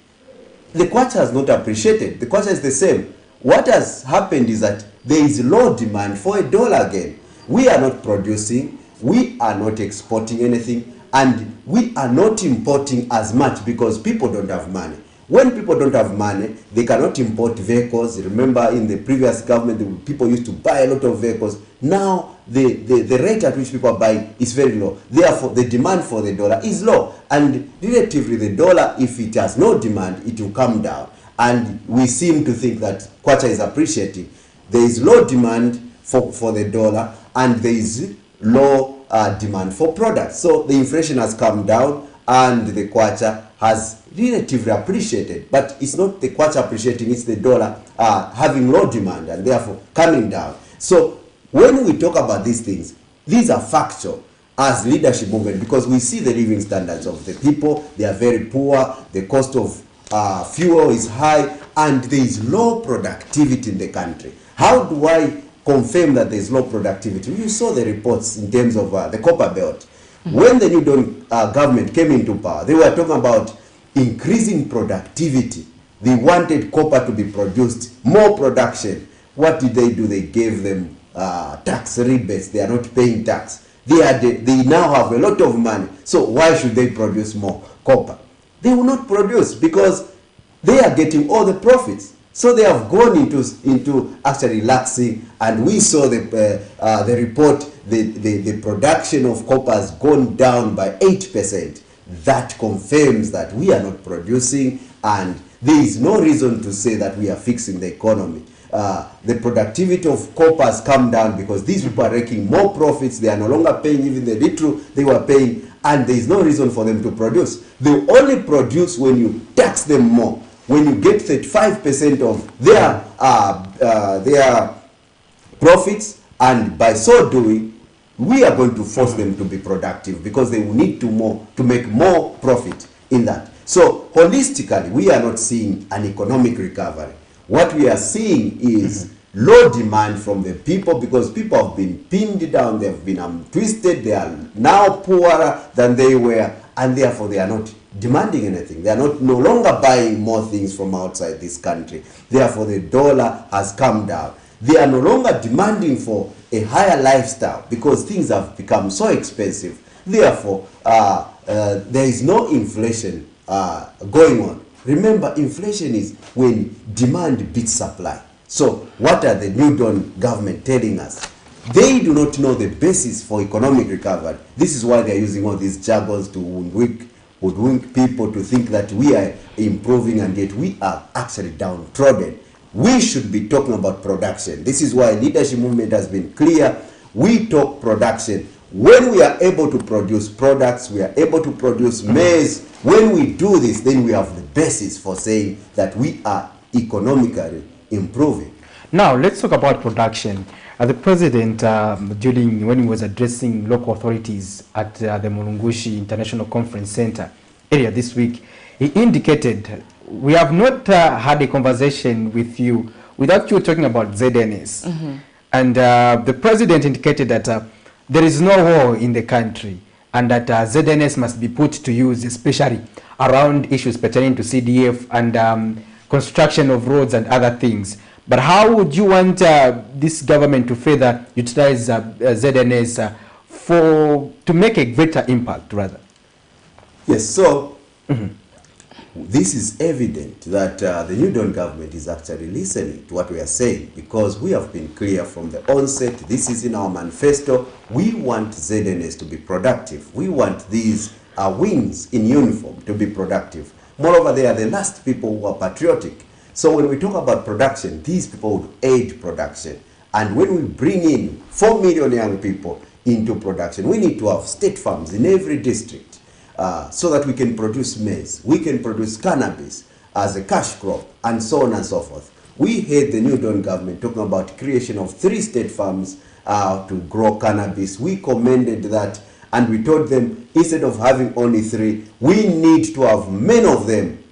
the kwacha has not appreciated. The kwacha is the same. What has happened is that there is low demand for $1 again. We are not producing, we are not exporting anything, and we are not importing as much because people don't have money. When people don't have money, they cannot import vehicles. Remember, in the previous government, people used to buy a lot of vehicles. Now, the rate at which people are buying is very low. Therefore, the demand for the dollar is low. And relatively, the dollar, if it has no demand, it will come down. And we seem to think that kwacha is appreciating. There is low demand for the dollar, and there is low demand for products. So the inflation has come down, and the kwacha has relatively appreciated. But it's not the kwacha appreciating, it's the dollar having low demand and therefore coming down. So when we talk about these things, these are factual as leadership movement, because we see the living standards of the people. They are very poor. The cost of fuel is high, and there is low productivity in the country. How do I confirm that there is low productivity? You saw the reports in terms of the copper belt. When the New Dawn government came into power, they were talking about increasing productivity. They wanted copper to be produced, more production. What did they do? They gave them tax rebates. They are not paying tax. They now have a lot of money. So why should they produce more copper? They will not produce because they are getting all the profits. So they have gone into actually relaxing, and we saw the report. The production of copper has gone down by 8%. That confirms that we are not producing, and there is no reason to say that we are fixing the economy. The productivity of copper has come down because these people are making more profits. They are no longer paying even the little they were paying, and there is no reason for them to produce. They only produce when you tax them more. When you get 35% of their profits, and by so doing, we are going to force them to be productive because they will need to make more profit in that. So holistically, we are not seeing an economic recovery. What we are seeing is low demand from the people because people have been pinned down, they have been twisted, they are now poorer than they were, and therefore they are not demanding anything. They are no longer buying more things from outside this country. Therefore the dollar has come down. They are no longer demanding for a higher lifestyle because things have become so expensive. Therefore there is no inflation going on. Remember, inflation is when demand beats supply. So what are the New Dawn government telling us? They do not know the basis for economic recovery. This is why they are using all these jargons to woodwink people to think that we are improving, and yet we are actually downtrodden. We should be talking about production. This is why leadership movement has been clear. We talk production. When we are able to produce products, we are able to produce maize. When we do this, then we have the basis for saying that we are economically improving. Now, let's talk about production. The president, when he was addressing local authorities at the Mulungushi International Conference Center earlier this week, he indicated, we have not had a conversation with you without you talking about ZNS. And the president indicated that there is no war in the country, and that ZNS must be put to use, especially around issues pertaining to CDF and construction of roads and other things. But how would you want this government to further utilize ZNS to make a greater impact, rather? Yes, so this is evident that the New Dawn government is actually listening to what we are saying, because we have been clear from the onset. This is in our manifesto. We want ZNS to be productive. We want these wings in uniform to be productive. Moreover, they are the last people who are patriotic. So when we talk about production, these people would aid production. And when we bring in 4 million young people into production, we need to have state farms in every district so that we can produce maize, we can produce cannabis as a cash crop, and so on and so forth. We heard the New Dawn government talking about creation of 3 state farms to grow cannabis. We commended that, and we told them, instead of having only 3, we need to have many of them.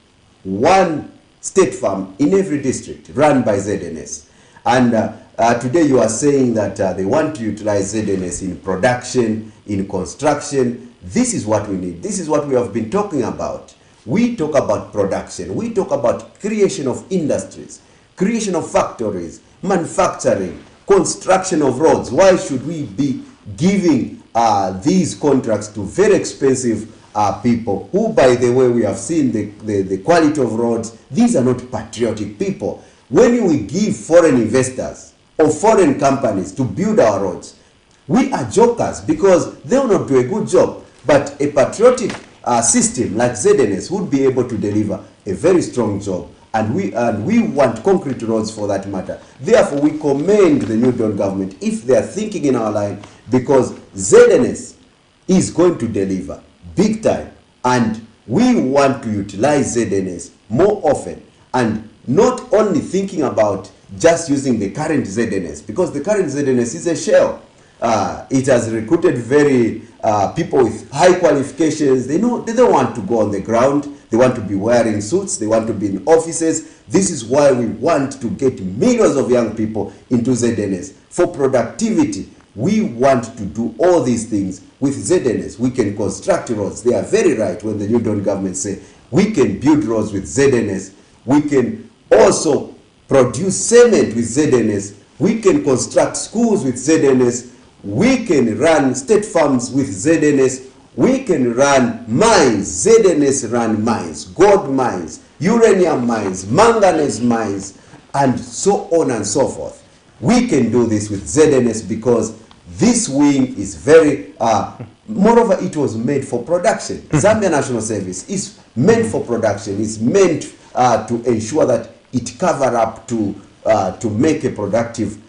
1 state farm in every district run by ZNS. And today you are saying that they want to utilize ZNS in production, in construction. This is what we need. This is what we have been talking about. We talk about production. We talk about creation of industries, creation of factories, manufacturing, construction of roads. Why should we be giving these contracts to very expensive people who, by the way, we have seen the quality of roads? These are not patriotic people. When we give foreign investors or foreign companies to build our roads, we are jokers because they will not do a good job. But a patriotic system like ZNS would be able to deliver a very strong job, and we want concrete roads for that matter. Therefore, we commend the New Dawn government if they are thinking in our line, because ZNS is going to deliver big time, and we want to utilize ZNS more often, and not only thinking about just using the current ZNS, because the current ZNS is a shell. It has recruited very people with high qualifications. They don't want to go on the ground. They want to be wearing suits. They want to be in offices. This is why we want to get millions of young people into ZNS. For productivity, we want to do all these things with ZNS. We can construct roads. They are very right when the New Dawn government say we can build roads with ZNS. We can also produce cement with ZNS. We can construct schools with ZNS. we can run state farms with ZNS, we can run mines, ZNS run mines, gold mines, uranium mines, manganese mines, and so on and so forth. We can do this with ZNS because this wing is very, moreover, it was made for production. Zambia National Service is meant for production. It's meant to ensure that it cover up to make a productive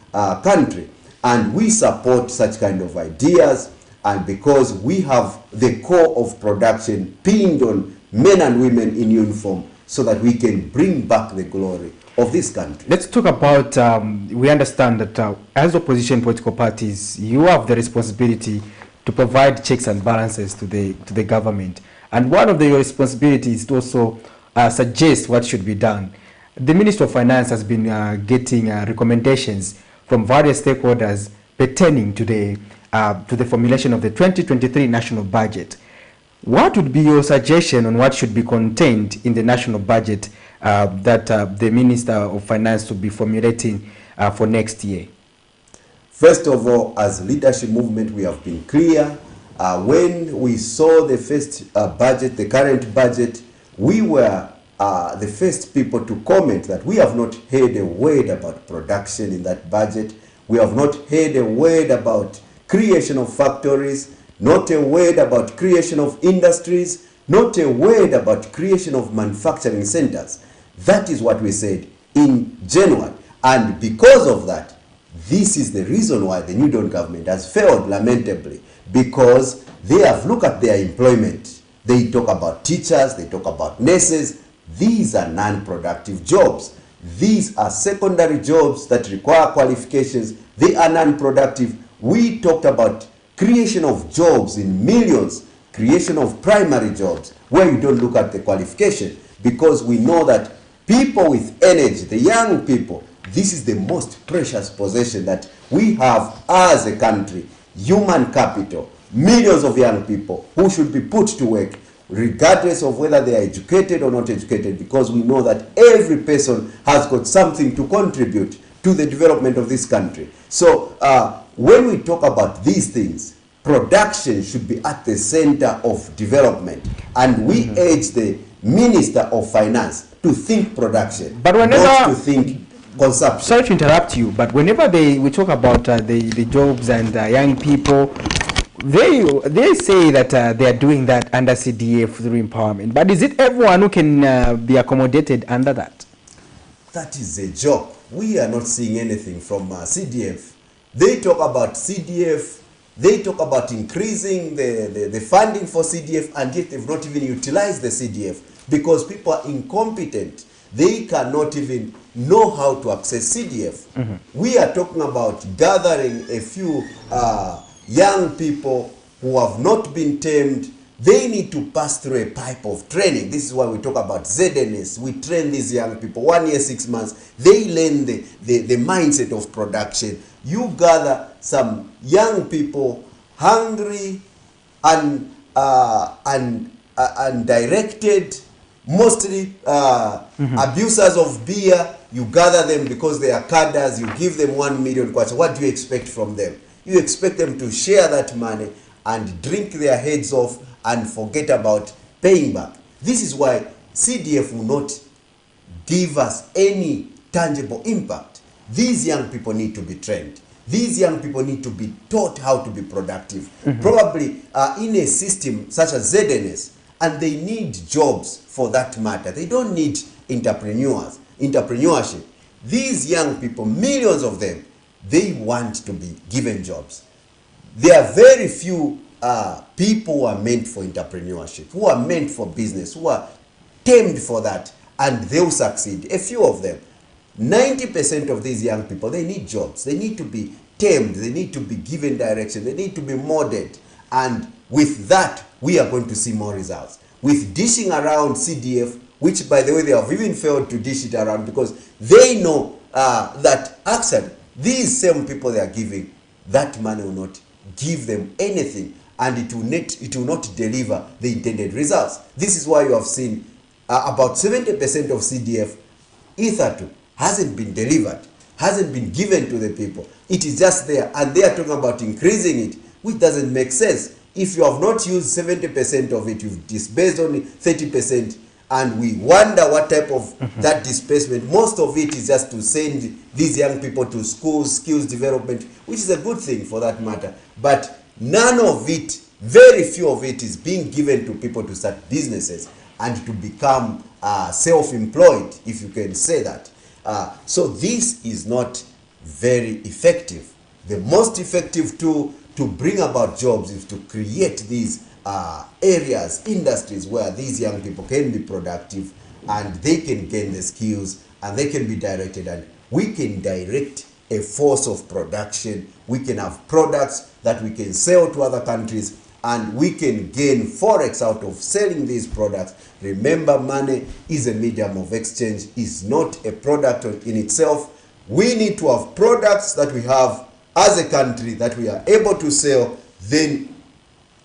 country. And we support such kind of ideas, and because we have the core of production pinned on men and women in uniform so that we can bring back the glory of this country. Let's talk about, we understand that as opposition political parties, you have the responsibility to provide checks and balances to the government. And one of your responsibilities is to also suggest what should be done. The Minister of Finance has been getting recommendations from various stakeholders pertaining to the formulation of the 2023 national budget. What would be your suggestion on what should be contained in the national budget that the Minister of Finance will be formulating for next year? First of all, as leadership movement, we have been clear. When we saw the first budget, the current budget, we were the first people to comment that we have not heard a word about production in that budget. We have not heard a word about creation of factories, not a word about creation of industries, not a word about creation of manufacturing centers. That is what we said in January. And because of that, this is the reason why the New Dawn government has failed lamentably, because they have looked at their employment. They talk about teachers, they talk about nurses. These are non-productive jobs. These are secondary jobs that require qualifications. They are non-productive. We talked about creation of jobs in millions, creation of primary jobs, where you don't look at the qualification, because we know that people with energy, the young people, this is the most precious possession that we have as a country. Human capital, millions of young people who should be put to work, regardless of whether they are educated or not educated, because we know that every person has got something to contribute to the development of this country. So when we talk about these things, production should be at the center of development. And we urge the Minister of Finance to think production, but whenever, not to think consumption. Sorry to interrupt you, but whenever we talk about the jobs and young people, they say that they are doing that under CDF through empowerment. But is it everyone who can be accommodated under that? That is a joke. We are not seeing anything from CDF. They talk about CDF, they talk about increasing the funding for CDF, and yet they've not even utilized the CDF because people are incompetent. They cannot even know how to access CDF. We are talking about gathering a few young people who have not been tamed. They need to pass through a pipe of training. This is why we talk about ZNS. We train these young people 1 year, 6 months. They learn the mindset of production. You gather some young people, hungry and directed, mostly abusers of beer. You gather them because they are cadres. You give them 1 million kwacha. What do you expect from them? You expect them to share that money and drink their heads off and forget about paying back. This is why CDF will not give us any tangible impact. These young people need to be trained. These young people need to be taught how to be productive. Probably in a system such as ZNS, and they need jobs for that matter. They don't need entrepreneurship. These young people, millions of them, they want to be given jobs. There are very few people who are meant for entrepreneurship, who are meant for business, who are tamed for that, and they'll succeed. A few of them. 90% of these young people, they need jobs. They need to be tamed. They need to be given direction. They need to be molded. And with that, we are going to see more results. With dishing around CDF, which, by the way, they have even failed to dish it around because they know that actually these same people they are giving, that money will not give them anything, and it will not deliver the intended results. This is why you have seen about 70% of CDF, Ether2, hasn't been delivered. hasn't been given to the people. It is just there, and they are talking about increasing it, which doesn't make sense. If you have not used 70% of it, you've disbursed only 30%, and we wonder what type of that disbursement. Most of it is just to send these young people to schools, skills development, which is a good thing for that matter. But none of it, very few of it, is being given to people to start businesses and to become self-employed, if you can say that. So this is not very effective. The most effective tool to bring about jobs is to create these areas, industries where these young people can be productive and they can gain the skills and they can be directed, and we can direct a force of production. We can have products that we can sell to other countries, and we can gain forex out of selling these products. Remember, money is a medium of exchange, is not a product in itself. We need to have products that we have as a country that we are able to sell. Then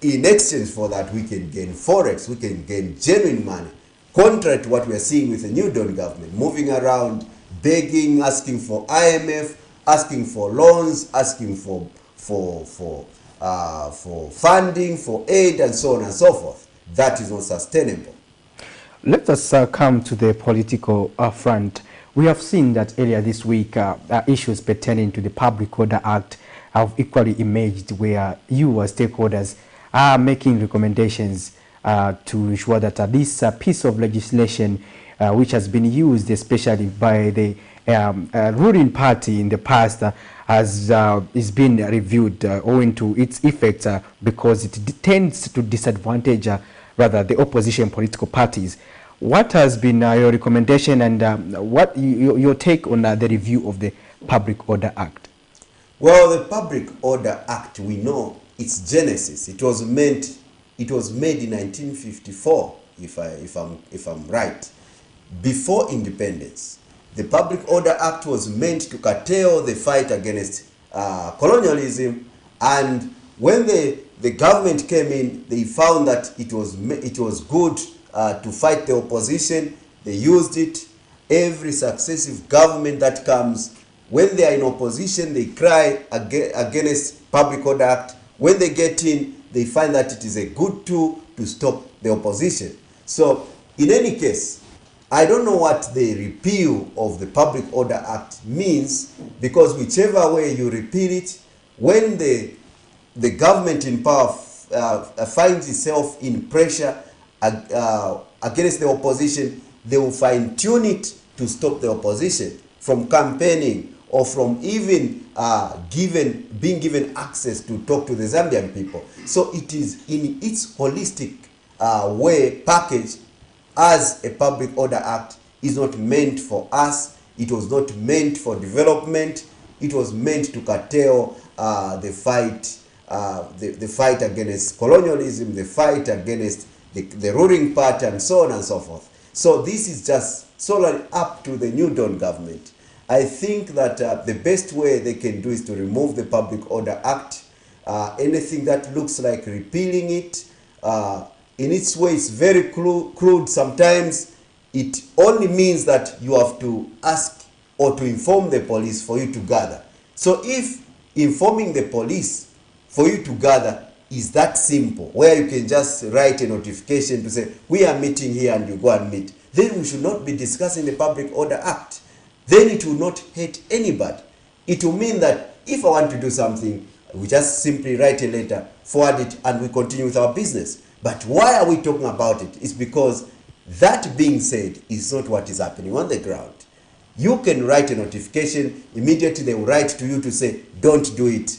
in exchange for that, we can gain forex, we can gain genuine money. Contrary to what we are seeing with the New Dawn government, moving around, begging, asking for IMF, asking for loans, asking for funding, for aid, and so on and so forth. That is not sustainable. Let us come to the political front. We have seen that earlier this week, issues pertaining to the Public Order Act have equally emerged, where you as stakeholders are making recommendations to ensure that this piece of legislation, which has been used especially by the ruling party in the past, is being reviewed owing to its effects, because it tends to disadvantage rather the opposition political parties. What has been your recommendation, and what your take on the review of the Public Order Act? Well, the Public Order Act, we know its genesis. It was made in 1954, if I'm right, before independence. The Public Order Act was meant to curtail the fight against colonialism, and when the government came in, they found that it was good to fight the opposition. They used it. Every successive government that comes, when they are in opposition, they cry against Public Order Act. When they get in, they find that it is a good tool to stop the opposition. So, in any case, I don't know what the repeal of the Public Order Act means, because whichever way you repeal it, when the government in power finds itself in pressure against the opposition, they will fine-tune it to stop the opposition from campaigning or from even being given access to talk to the Zambian people. So it is in its holistic way packaged as a Public Order Act. Is not meant for us. It was not meant for development. It was meant to curtail the fight against colonialism, the fight against the ruling party, and so on and so forth. So this is just solely up to the New Dawn government. I think that the best way they can do is to remove the Public Order Act. Anything that looks like repealing it, in its way, it's very crude. Sometimes it only means that you have to ask or to inform the police for you to gather. So if informing the police for you to gather is that simple, where you can just write a notification to say, we are meeting here, and you go and meet, then we should not be discussing the Public Order Act. Then it will not hurt anybody. It will mean that if I want to do something, we just simply write a letter, forward it, and we continue with our business. But why are we talking about it? It's because that being said is not what is happening on the ground. You can write a notification, immediately they will write to you to say, don't do it.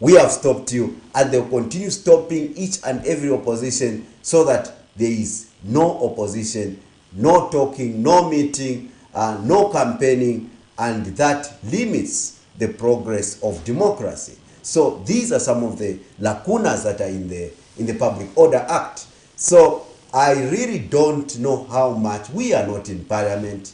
We have stopped you, and they'll continue stopping each and every opposition, so that there is no opposition, no talking, no meeting, no campaigning, and that limits the progress of democracy. So these are some of the lacunas that are in the Public Order Act. So I really don't know how much. We are not in Parliament.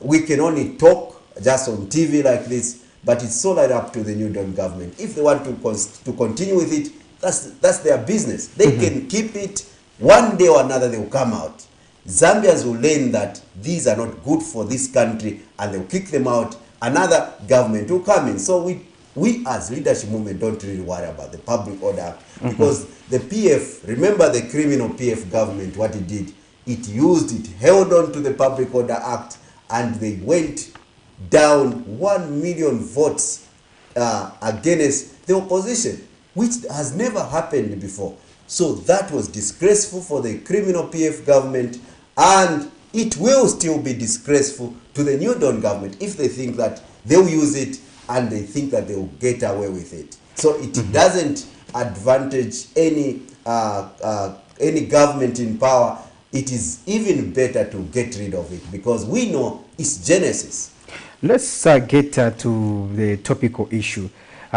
We can only talk just on TV like this, but it's solely up to the New Dawn government. If they want to continue with it, that's their business. They can keep it. One day or another they will come out. Zambians will learn that these are not good for this country, and they'll kick them out, another government will come in. So we as leadership movement don't really worry about the Public Order Act, because the PF, remember the criminal PF government, what it did, it held on to the Public Order Act, and they went down 1 million votes against the opposition, which has never happened before. So that was disgraceful for the criminal PF government, and it will still be disgraceful to the New Dawn government if they think that they'll use it and they think that they'll get away with it. So it doesn't advantage any government in power. It is even better to get rid of it, because we know its genesis. Let's get to the topical issue.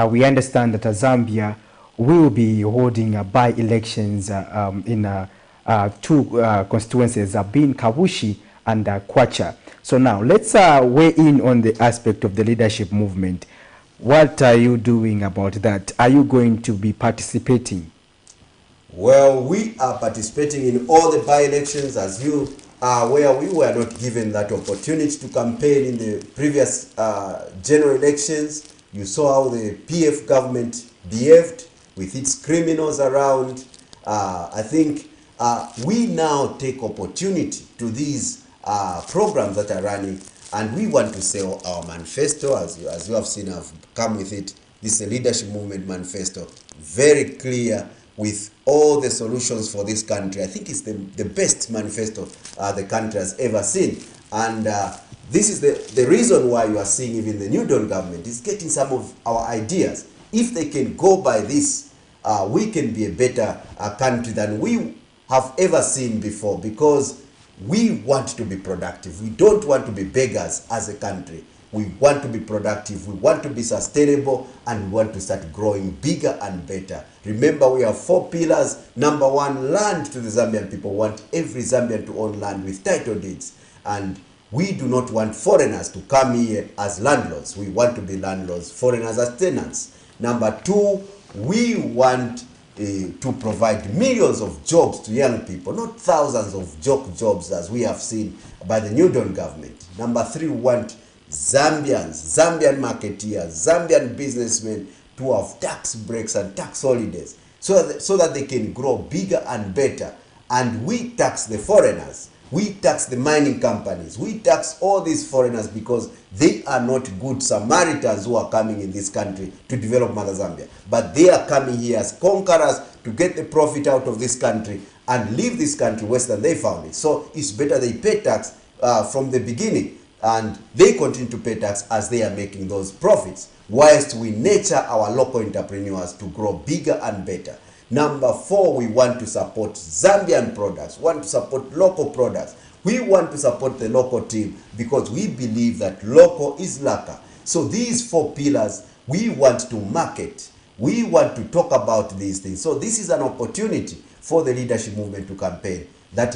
We understand that Zambia will be holding by-elections in two constituencies, being Kabushi and Kwacha. So now let's weigh in on the aspect of the leadership movement. What are you doing about that? Are you going to be participating? Well, we are participating in all the by-elections. As you are aware, we were not given that opportunity to campaign in the previous general elections. You saw how the PF government behaved with its criminals around. I think we now take opportunity to these programs that are running, and we want to sell our manifesto. As you have seen, I've come with it. This is a leadership movement manifesto, very clear, with all the solutions for this country. I think it's the best manifesto the country has ever seen. And this is the reason why you are seeing even the New Dawn government is getting some of our ideas. If they can go by this, we can be a better country than we have ever seen before, because we want to be productive. We don't want to be beggars as a country. We want to be productive, we want to be sustainable, and we want to start growing bigger and better. Remember, we have 4 pillars. Number 1, land to the Zambian people. We want every Zambian to own land with title deeds. And we do not want foreigners to come here as landlords. We want to be landlords, foreigners as tenants. Number 2, we want to provide millions of jobs to young people, not thousands of jobs as we have seen by the New Dawn government. Number 3, we want Zambian marketeers, Zambian businessmen to have tax breaks and tax holidays so that they can grow bigger and better. And we tax the foreigners, we tax the mining companies, we tax all these foreigners, because they are not good Samaritans who are coming in this country to develop Mother Zambia, but they are coming here as conquerors to get the profit out of this country and leave this country worse than they found it. So it's better they pay tax from the beginning, and they continue to pay tax as they are making those profits, whilst we nurture our local entrepreneurs to grow bigger and better. Number 4, we want to support Zambian products, want to support local products. We want to support the local team, because we believe that local is lacquer. So these 4 pillars, we want to market. We want to talk about these things. So this is an opportunity for the leadership movement to campaign that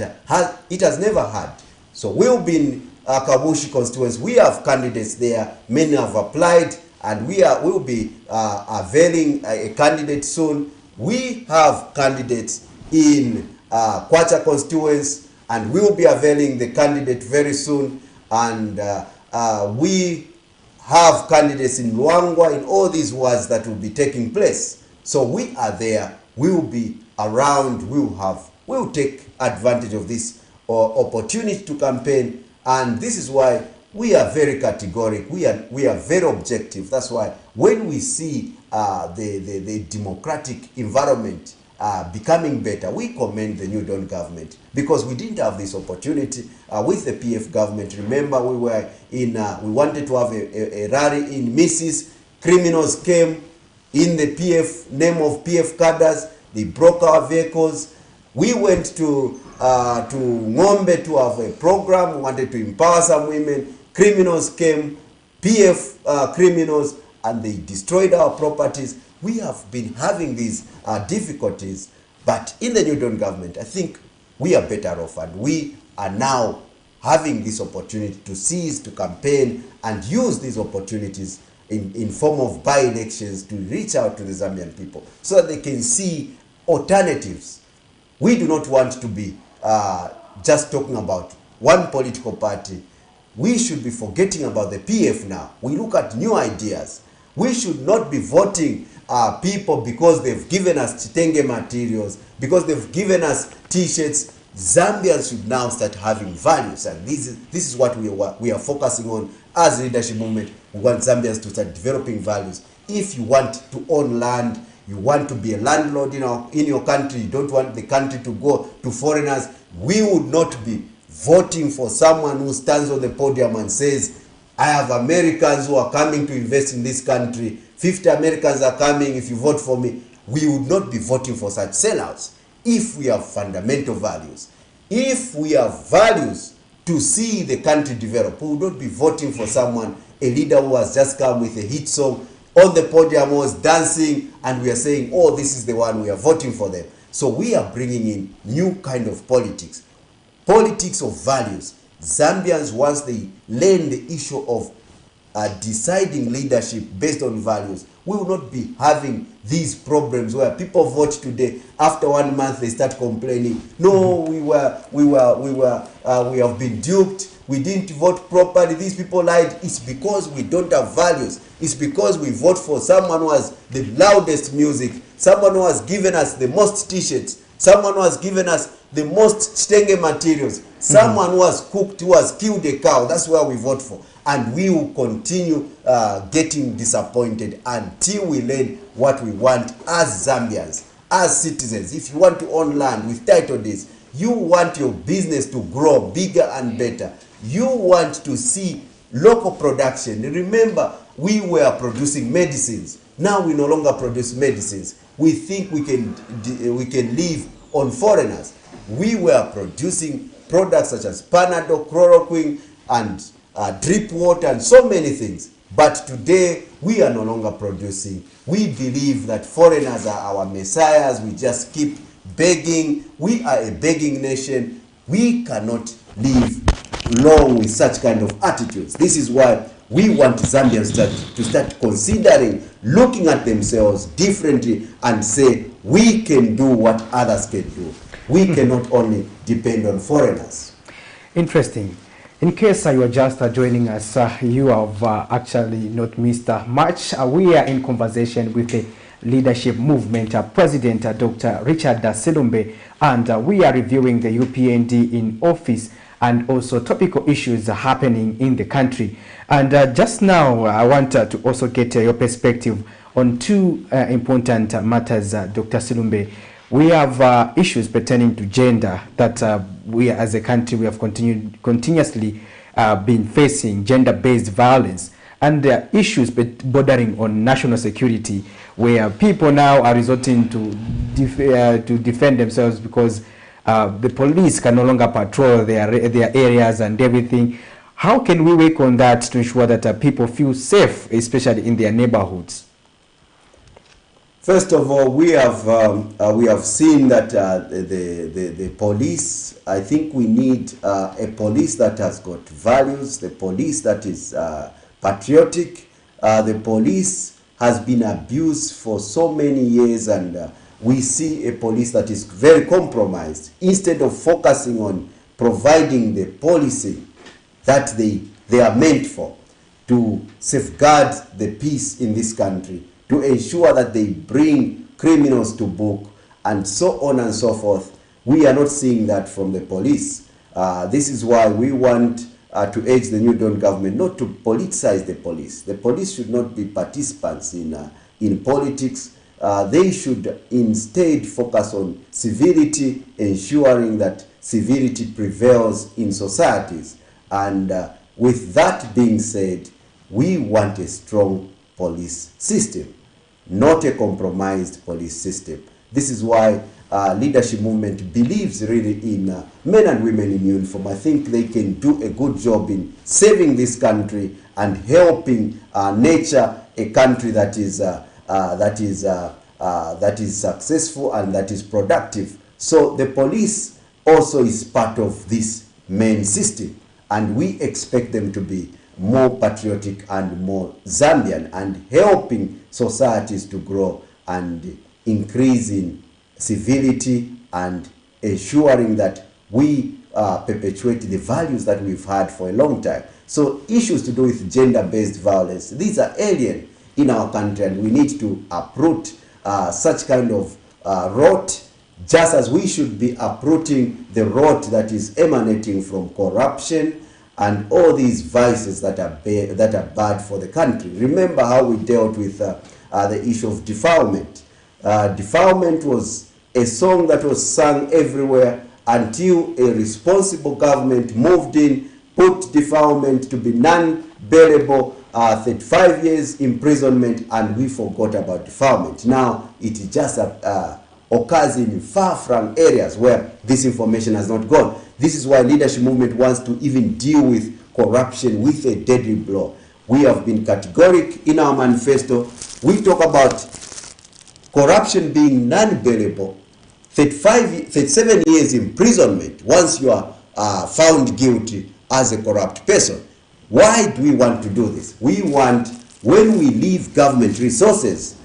it has never had. So we'll be in Kabushi constituency. We have candidates there. Many have applied, and we'll be availing a candidate soon. We have candidates in Kwacha constituency, and we'll be availing the candidate very soon. And we have candidates in Luangwa, in all these wards that will be taking place. So we are there. We will be around. We'll take advantage of this opportunity to campaign. And this is why we are very categoric. We are very objective. That's why when we see the democratic environment becoming better, we commend the New Dawn government, because we didn't have this opportunity with the PF government. Remember, we wanted to have a rally in Mrs. Criminals came in the PF name of PF cadres. They broke our vehicles. We went to Ngombe to have a program. We wanted to empower some women. Criminals came, PF criminals, and they destroyed our properties. We have been having these difficulties, but in the New Dawn government, I think we are better off, and we are now having this opportunity to seize, to campaign, and use these opportunities in form of by-elections to reach out to the Zambian people so that they can see alternatives. We do not want to be just talking about one political party. we should be forgetting about the PF now. We look at new ideas. We should not be voting people because they've given us chitenge materials, because they've given us t-shirts. Zambians should now start having values, and this is what we are focusing on as a leadership movement. We want Zambians to start developing values. If you want to own land, you want to be a landlord in your country, you don't want the country to go to foreigners, we would not be voting for someone who stands on the podium and says, I have Americans who are coming to invest in this country, 50 Americans are coming if you vote for me. We would not be voting for such sellouts. If we have fundamental values, if we have values to see the country develop, we would not be voting for someone, a leader who has just come with a hit song on the podium, was dancing, and we are saying, oh, this is the one, we are voting for them. So we are bringing in new kind of politics of values. Zambians, once they learn the issue of deciding leadership based on values, we will not be having these problems where people vote today, after 1 month they start complaining, no, we have been duped, we didn't vote properly, these people lied. It's because we don't have values. It's because we vote for someone who has the loudest music, someone who has given us the most t-shirts, someone who has given us the most stenge materials, someone who has cooked, who has killed a cow. That's where we vote for. And we will continue getting disappointed until we learn what we want as Zambians, as citizens. If you want to own land with title deeds, you want your business to grow bigger and better. You want to see local production. Remember, we were producing medicines. Now we no longer produce medicines. We think we can live on foreigners. We were producing products such as Panadol, chloroquine, and drip water, and so many things. But today, we are no longer producing. We believe that foreigners are our messiahs. We just keep begging. We are a begging nation. We cannot live long with such kind of attitudes. This is why we want Zambians to start considering, looking at themselves differently and say, we can do what others can do. We cannot only depend on foreigners. Interesting. In case you are just joining us, you have actually not missed much. We are in conversation with the leadership movement President Dr. Richard Silumbe, and we are reviewing the UPND in office and also topical issues happening in the country. And just now, I want to also get your perspective on two important matters, Dr. Silumbe. We have issues pertaining to gender that we as a country, we have continuously been facing gender-based violence, and there are issues bordering on national security, where people now are resorting to defend themselves because the police can no longer patrol their areas and everything. How can we work on that to ensure that people feel safe, especially in their neighborhoods? First of all, we have seen that the police, I think we need a police that has got values, the police that is patriotic. The police has been abused for so many years, and we see a police that is very compromised. Instead of focusing on providing the policy that they are meant for, to safeguard the peace in this country, to ensure that they bring criminals to book, and so on and so forth. We are not seeing that from the police. This is why we want to urge the New Dawn government not to politicize the police. The police should not be participants in politics. They should instead focus on civility, ensuring that civility prevails in societies. And with that being said, we want a strong police system, not a compromised police system. This is why leadership movement believes really in men and women in uniform. I think they can do a good job in saving this country and helping nurture a country that is successful and that is productive. So the police also is part of this main system, and we expect them to be more patriotic and more Zambian, and helping societies to grow and increasing civility and ensuring that we perpetuate the values that we've had for a long time. So issues to do with gender-based violence, these are alien in our country, and we need to uproot such kind of rot, just as we should be uprooting the rot that is emanating from corruption and all these vices that are bad for the country. Remember how we dealt with the issue of defilement. Defilement was a song that was sung everywhere until a responsible government moved in, put defilement to be non-bailable, 35 years imprisonment, and we forgot about defilement. Now it just occurs in far-flung areas where this information has not gone. This is why leadership movement wants to even deal with corruption with a deadly blow. We have been categoric in our manifesto. We talk about corruption being non-bailable, 37 years imprisonment once you are found guilty as a corrupt person. Why do we want to do this? We want, when we leave government resources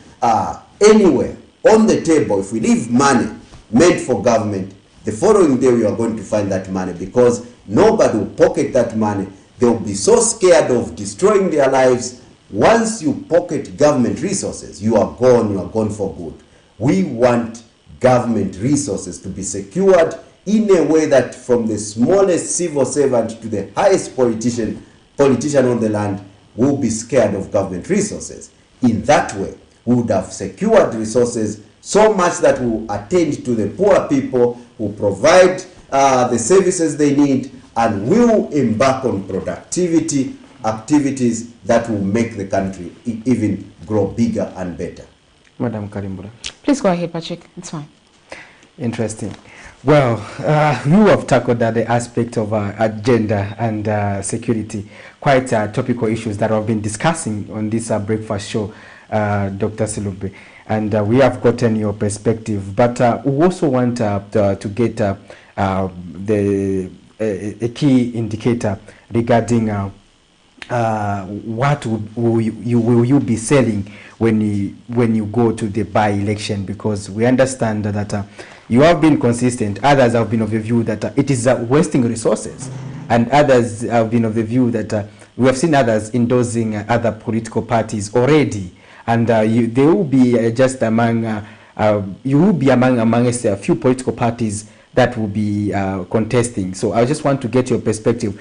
anywhere on the table, if we leave money meant for government, the following day we are going to find that money, because nobody will pocket that money. They will be so scared of destroying their lives. Once you pocket government resources, you are gone for good. We want government resources to be secured in a way that from the smallest civil servant to the highest politician on the land will be scared of government resources. In that way, we would have secured resources so much that we will attend to the poor people, who provide the services they need, and will embark on productivity activities that will make the country even grow bigger and better. Madam Karimbura. Please go ahead, Patrick. It's fine. Interesting. Well, we have tackled the aspect of gender and security, quite topical issues that I've been discussing on this breakfast show, Dr. Silube. And we have gotten your perspective, but we also want to get a key indicator regarding what will you be selling when you go to the by-election, because we understand that you have been consistent. Others have been of the view that it is wasting resources, and others have been of the view that we have seen others endorsing other political parties already, and they will be just among you will be amongst a few political parties that will be contesting. So I just want to get your perspective.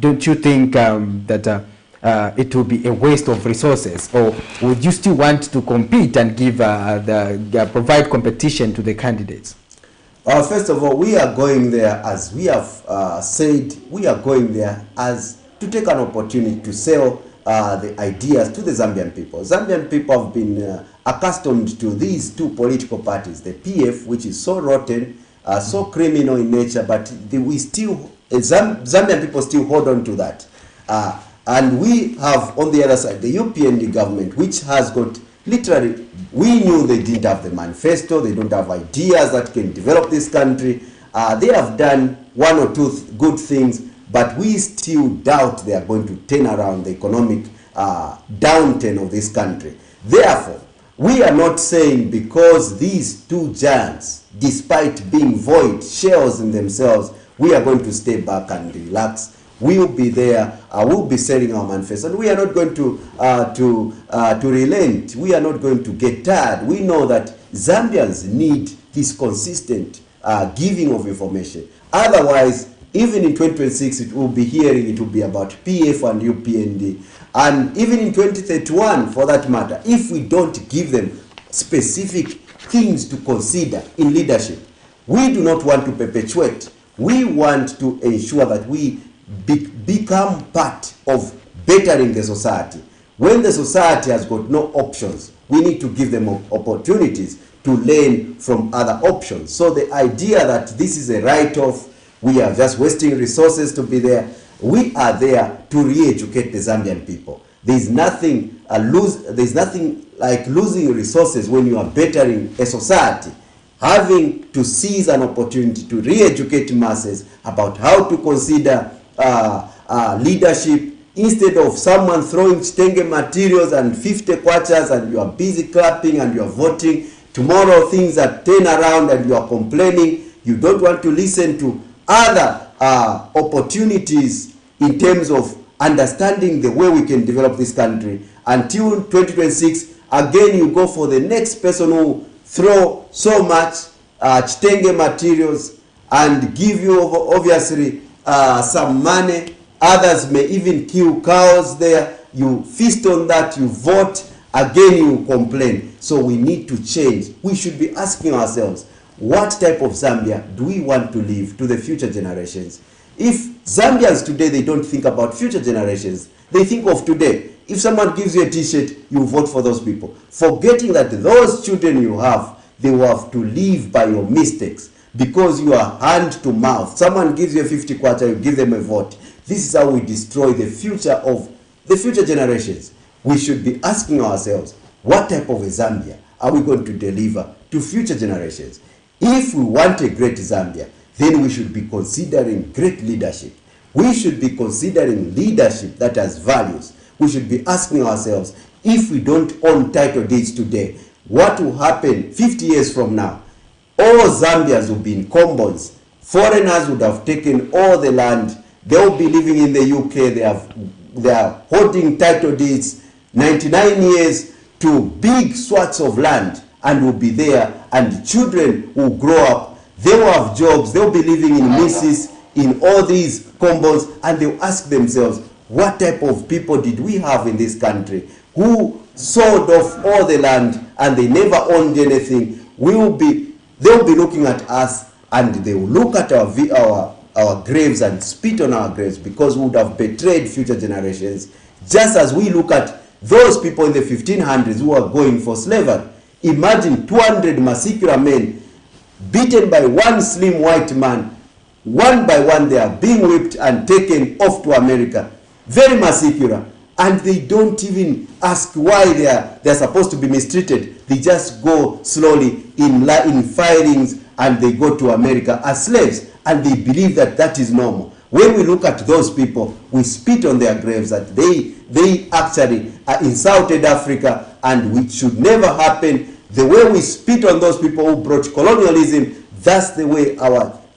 Don't you think that it will be a waste of resources, or would you still want to compete and give provide competition to the candidates? First of all, we are going there, as we have said, we are going there as to take an opportunity to sell the ideas to the Zambian people. Zambian people have been accustomed to these two political parties, the PF, which is so rotten, so criminal in nature, but we still, Zambian people still hold on to that. And we have on the other side the UPND government, which has got literally, we knew they didn't have the manifesto, they don't have ideas that can develop this country. They have done one or two good things, but we still doubt they are going to turn around the economic downturn of this country. Therefore, we are not saying because these two giants, despite being void shells in themselves, we are going to stay back and relax. We will be there. We'll be selling our manifesto, and we are not going to relent. We are not going to get tired. We know that Zambians need this consistent giving of information. Otherwise, even in 2026, it will be about PF and UPND, and even in 2031, for that matter, if we don't give them specific things to consider in leadership, we do not want to perpetuate. We want to ensure that we become part of bettering the society. When the society has got no options, we need to give them opportunities to learn from other options. So the idea that this is a write-off, we are just wasting resources to be there, we are there to re-educate the Zambian people. There's nothing like losing resources when you are bettering a society. Having to seize an opportunity to re-educate masses about how to consider leadership, instead of someone throwing stenge materials and 50 kwachas and you are busy clapping and you are voting. Tomorrow things are turned around and you are complaining. You don't want to listen to other opportunities in terms of understanding the way we can develop this country. Until 2026, again you go for the next person who throw so much chitenge materials and give you obviously some money. Others may even kill cows there. You feast on that, you vote, again you complain. So we need to change. We should be asking ourselves, what type of Zambia do we want to leave to the future generations? If Zambians today, they don't think about future generations, they think of today. If someone gives you a t-shirt, you vote for those people, forgetting that those children you have, they will have to live by your mistakes because you are hand to mouth. Someone gives you a 50 kwacha, you give them a vote. This is how we destroy the future of the future generations. We should be asking ourselves, what type of a Zambia are we going to deliver to future generations? If we want a great Zambia, then we should be considering great leadership. We should be considering leadership that has values. We should be asking ourselves, if we don't own title deeds today, what will happen 50 years from now? All Zambians will be in commons. Foreigners would have taken all the land. They will be living in the UK. They are holding title deeds 99 years to big swaths of land and will be there, and children will grow up. They will have jobs. They will be living in misses, in all these combos, and they will ask themselves, what type of people did we have in this country who sold off all the land and they never owned anything? They will be looking at us, and they will look at our graves and spit on our graves because we would have betrayed future generations, just as we look at those people in the 1500s who are going for slavery. Imagine 200 Masikira men beaten by one slim white man. One by one they are being whipped and taken off to America. Very Masikira. And they don't even ask why they are supposed to be mistreated. They just go slowly in firings and they go to America as slaves. And they believe that that is normal. When we look at those people, we spit on their graves that they actually insulted Africa, and which should never happen. The way we spit on those people who brought colonialism, that's the way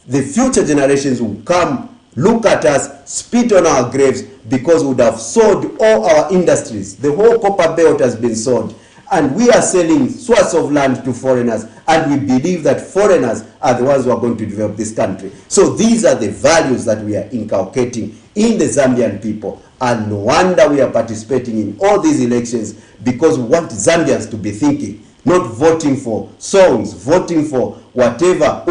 the future generations will come, look at us, spit on our graves, because we would have sold all our industries. The whole copper belt has been sold. And we are selling swaths of land to foreigners, and we believe that foreigners are the ones who are going to develop this country. So these are the values that we are inculcating in the Zambian people. And no wonder we are participating in all these elections, because we want Zambians to be thinking, not voting for songs, voting for whatever.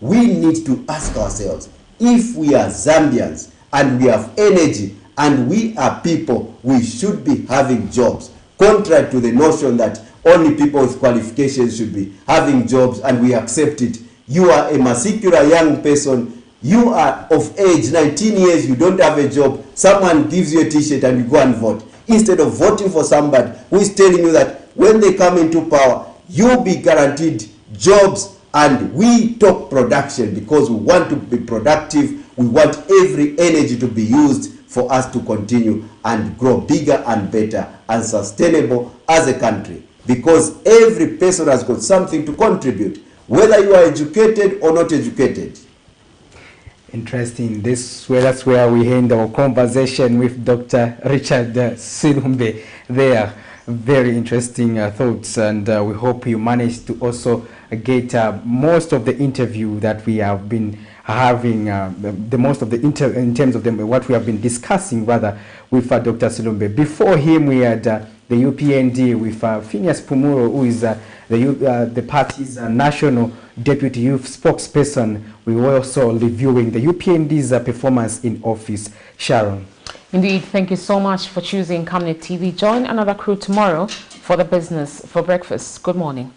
We need to ask ourselves, if we are Zambians and we have energy and we are people, we should be having jobs. Contrary to the notion that only people with qualifications should be having jobs, and we accept it. You are a Masikira young person, you are of age, 19 years, you don't have a job, someone gives you a t-shirt and you go and vote. Instead of voting for somebody who is telling you that when they come into power, you'll be guaranteed jobs. And we talk production because we want to be productive. We want every energy to be used for us to continue and grow bigger and better and sustainable as a country. Because every person has got something to contribute, whether you are educated or not educated. Interesting. That's where we end our conversation with Dr. Richard Silumbe there. Very interesting thoughts, and we hope you managed to also get most of the interview that we have been having, the most of the in terms of what we have been discussing rather with Dr. Silumbe. Before him, we had the UPND with Phineas Pumuro, who is the party's national deputy youth spokesperson. We were also reviewing the UPND's performance in office. Sharon. Indeed, thank you so much for choosing Camnet TV. Join another crew tomorrow for the business for breakfast. Good morning.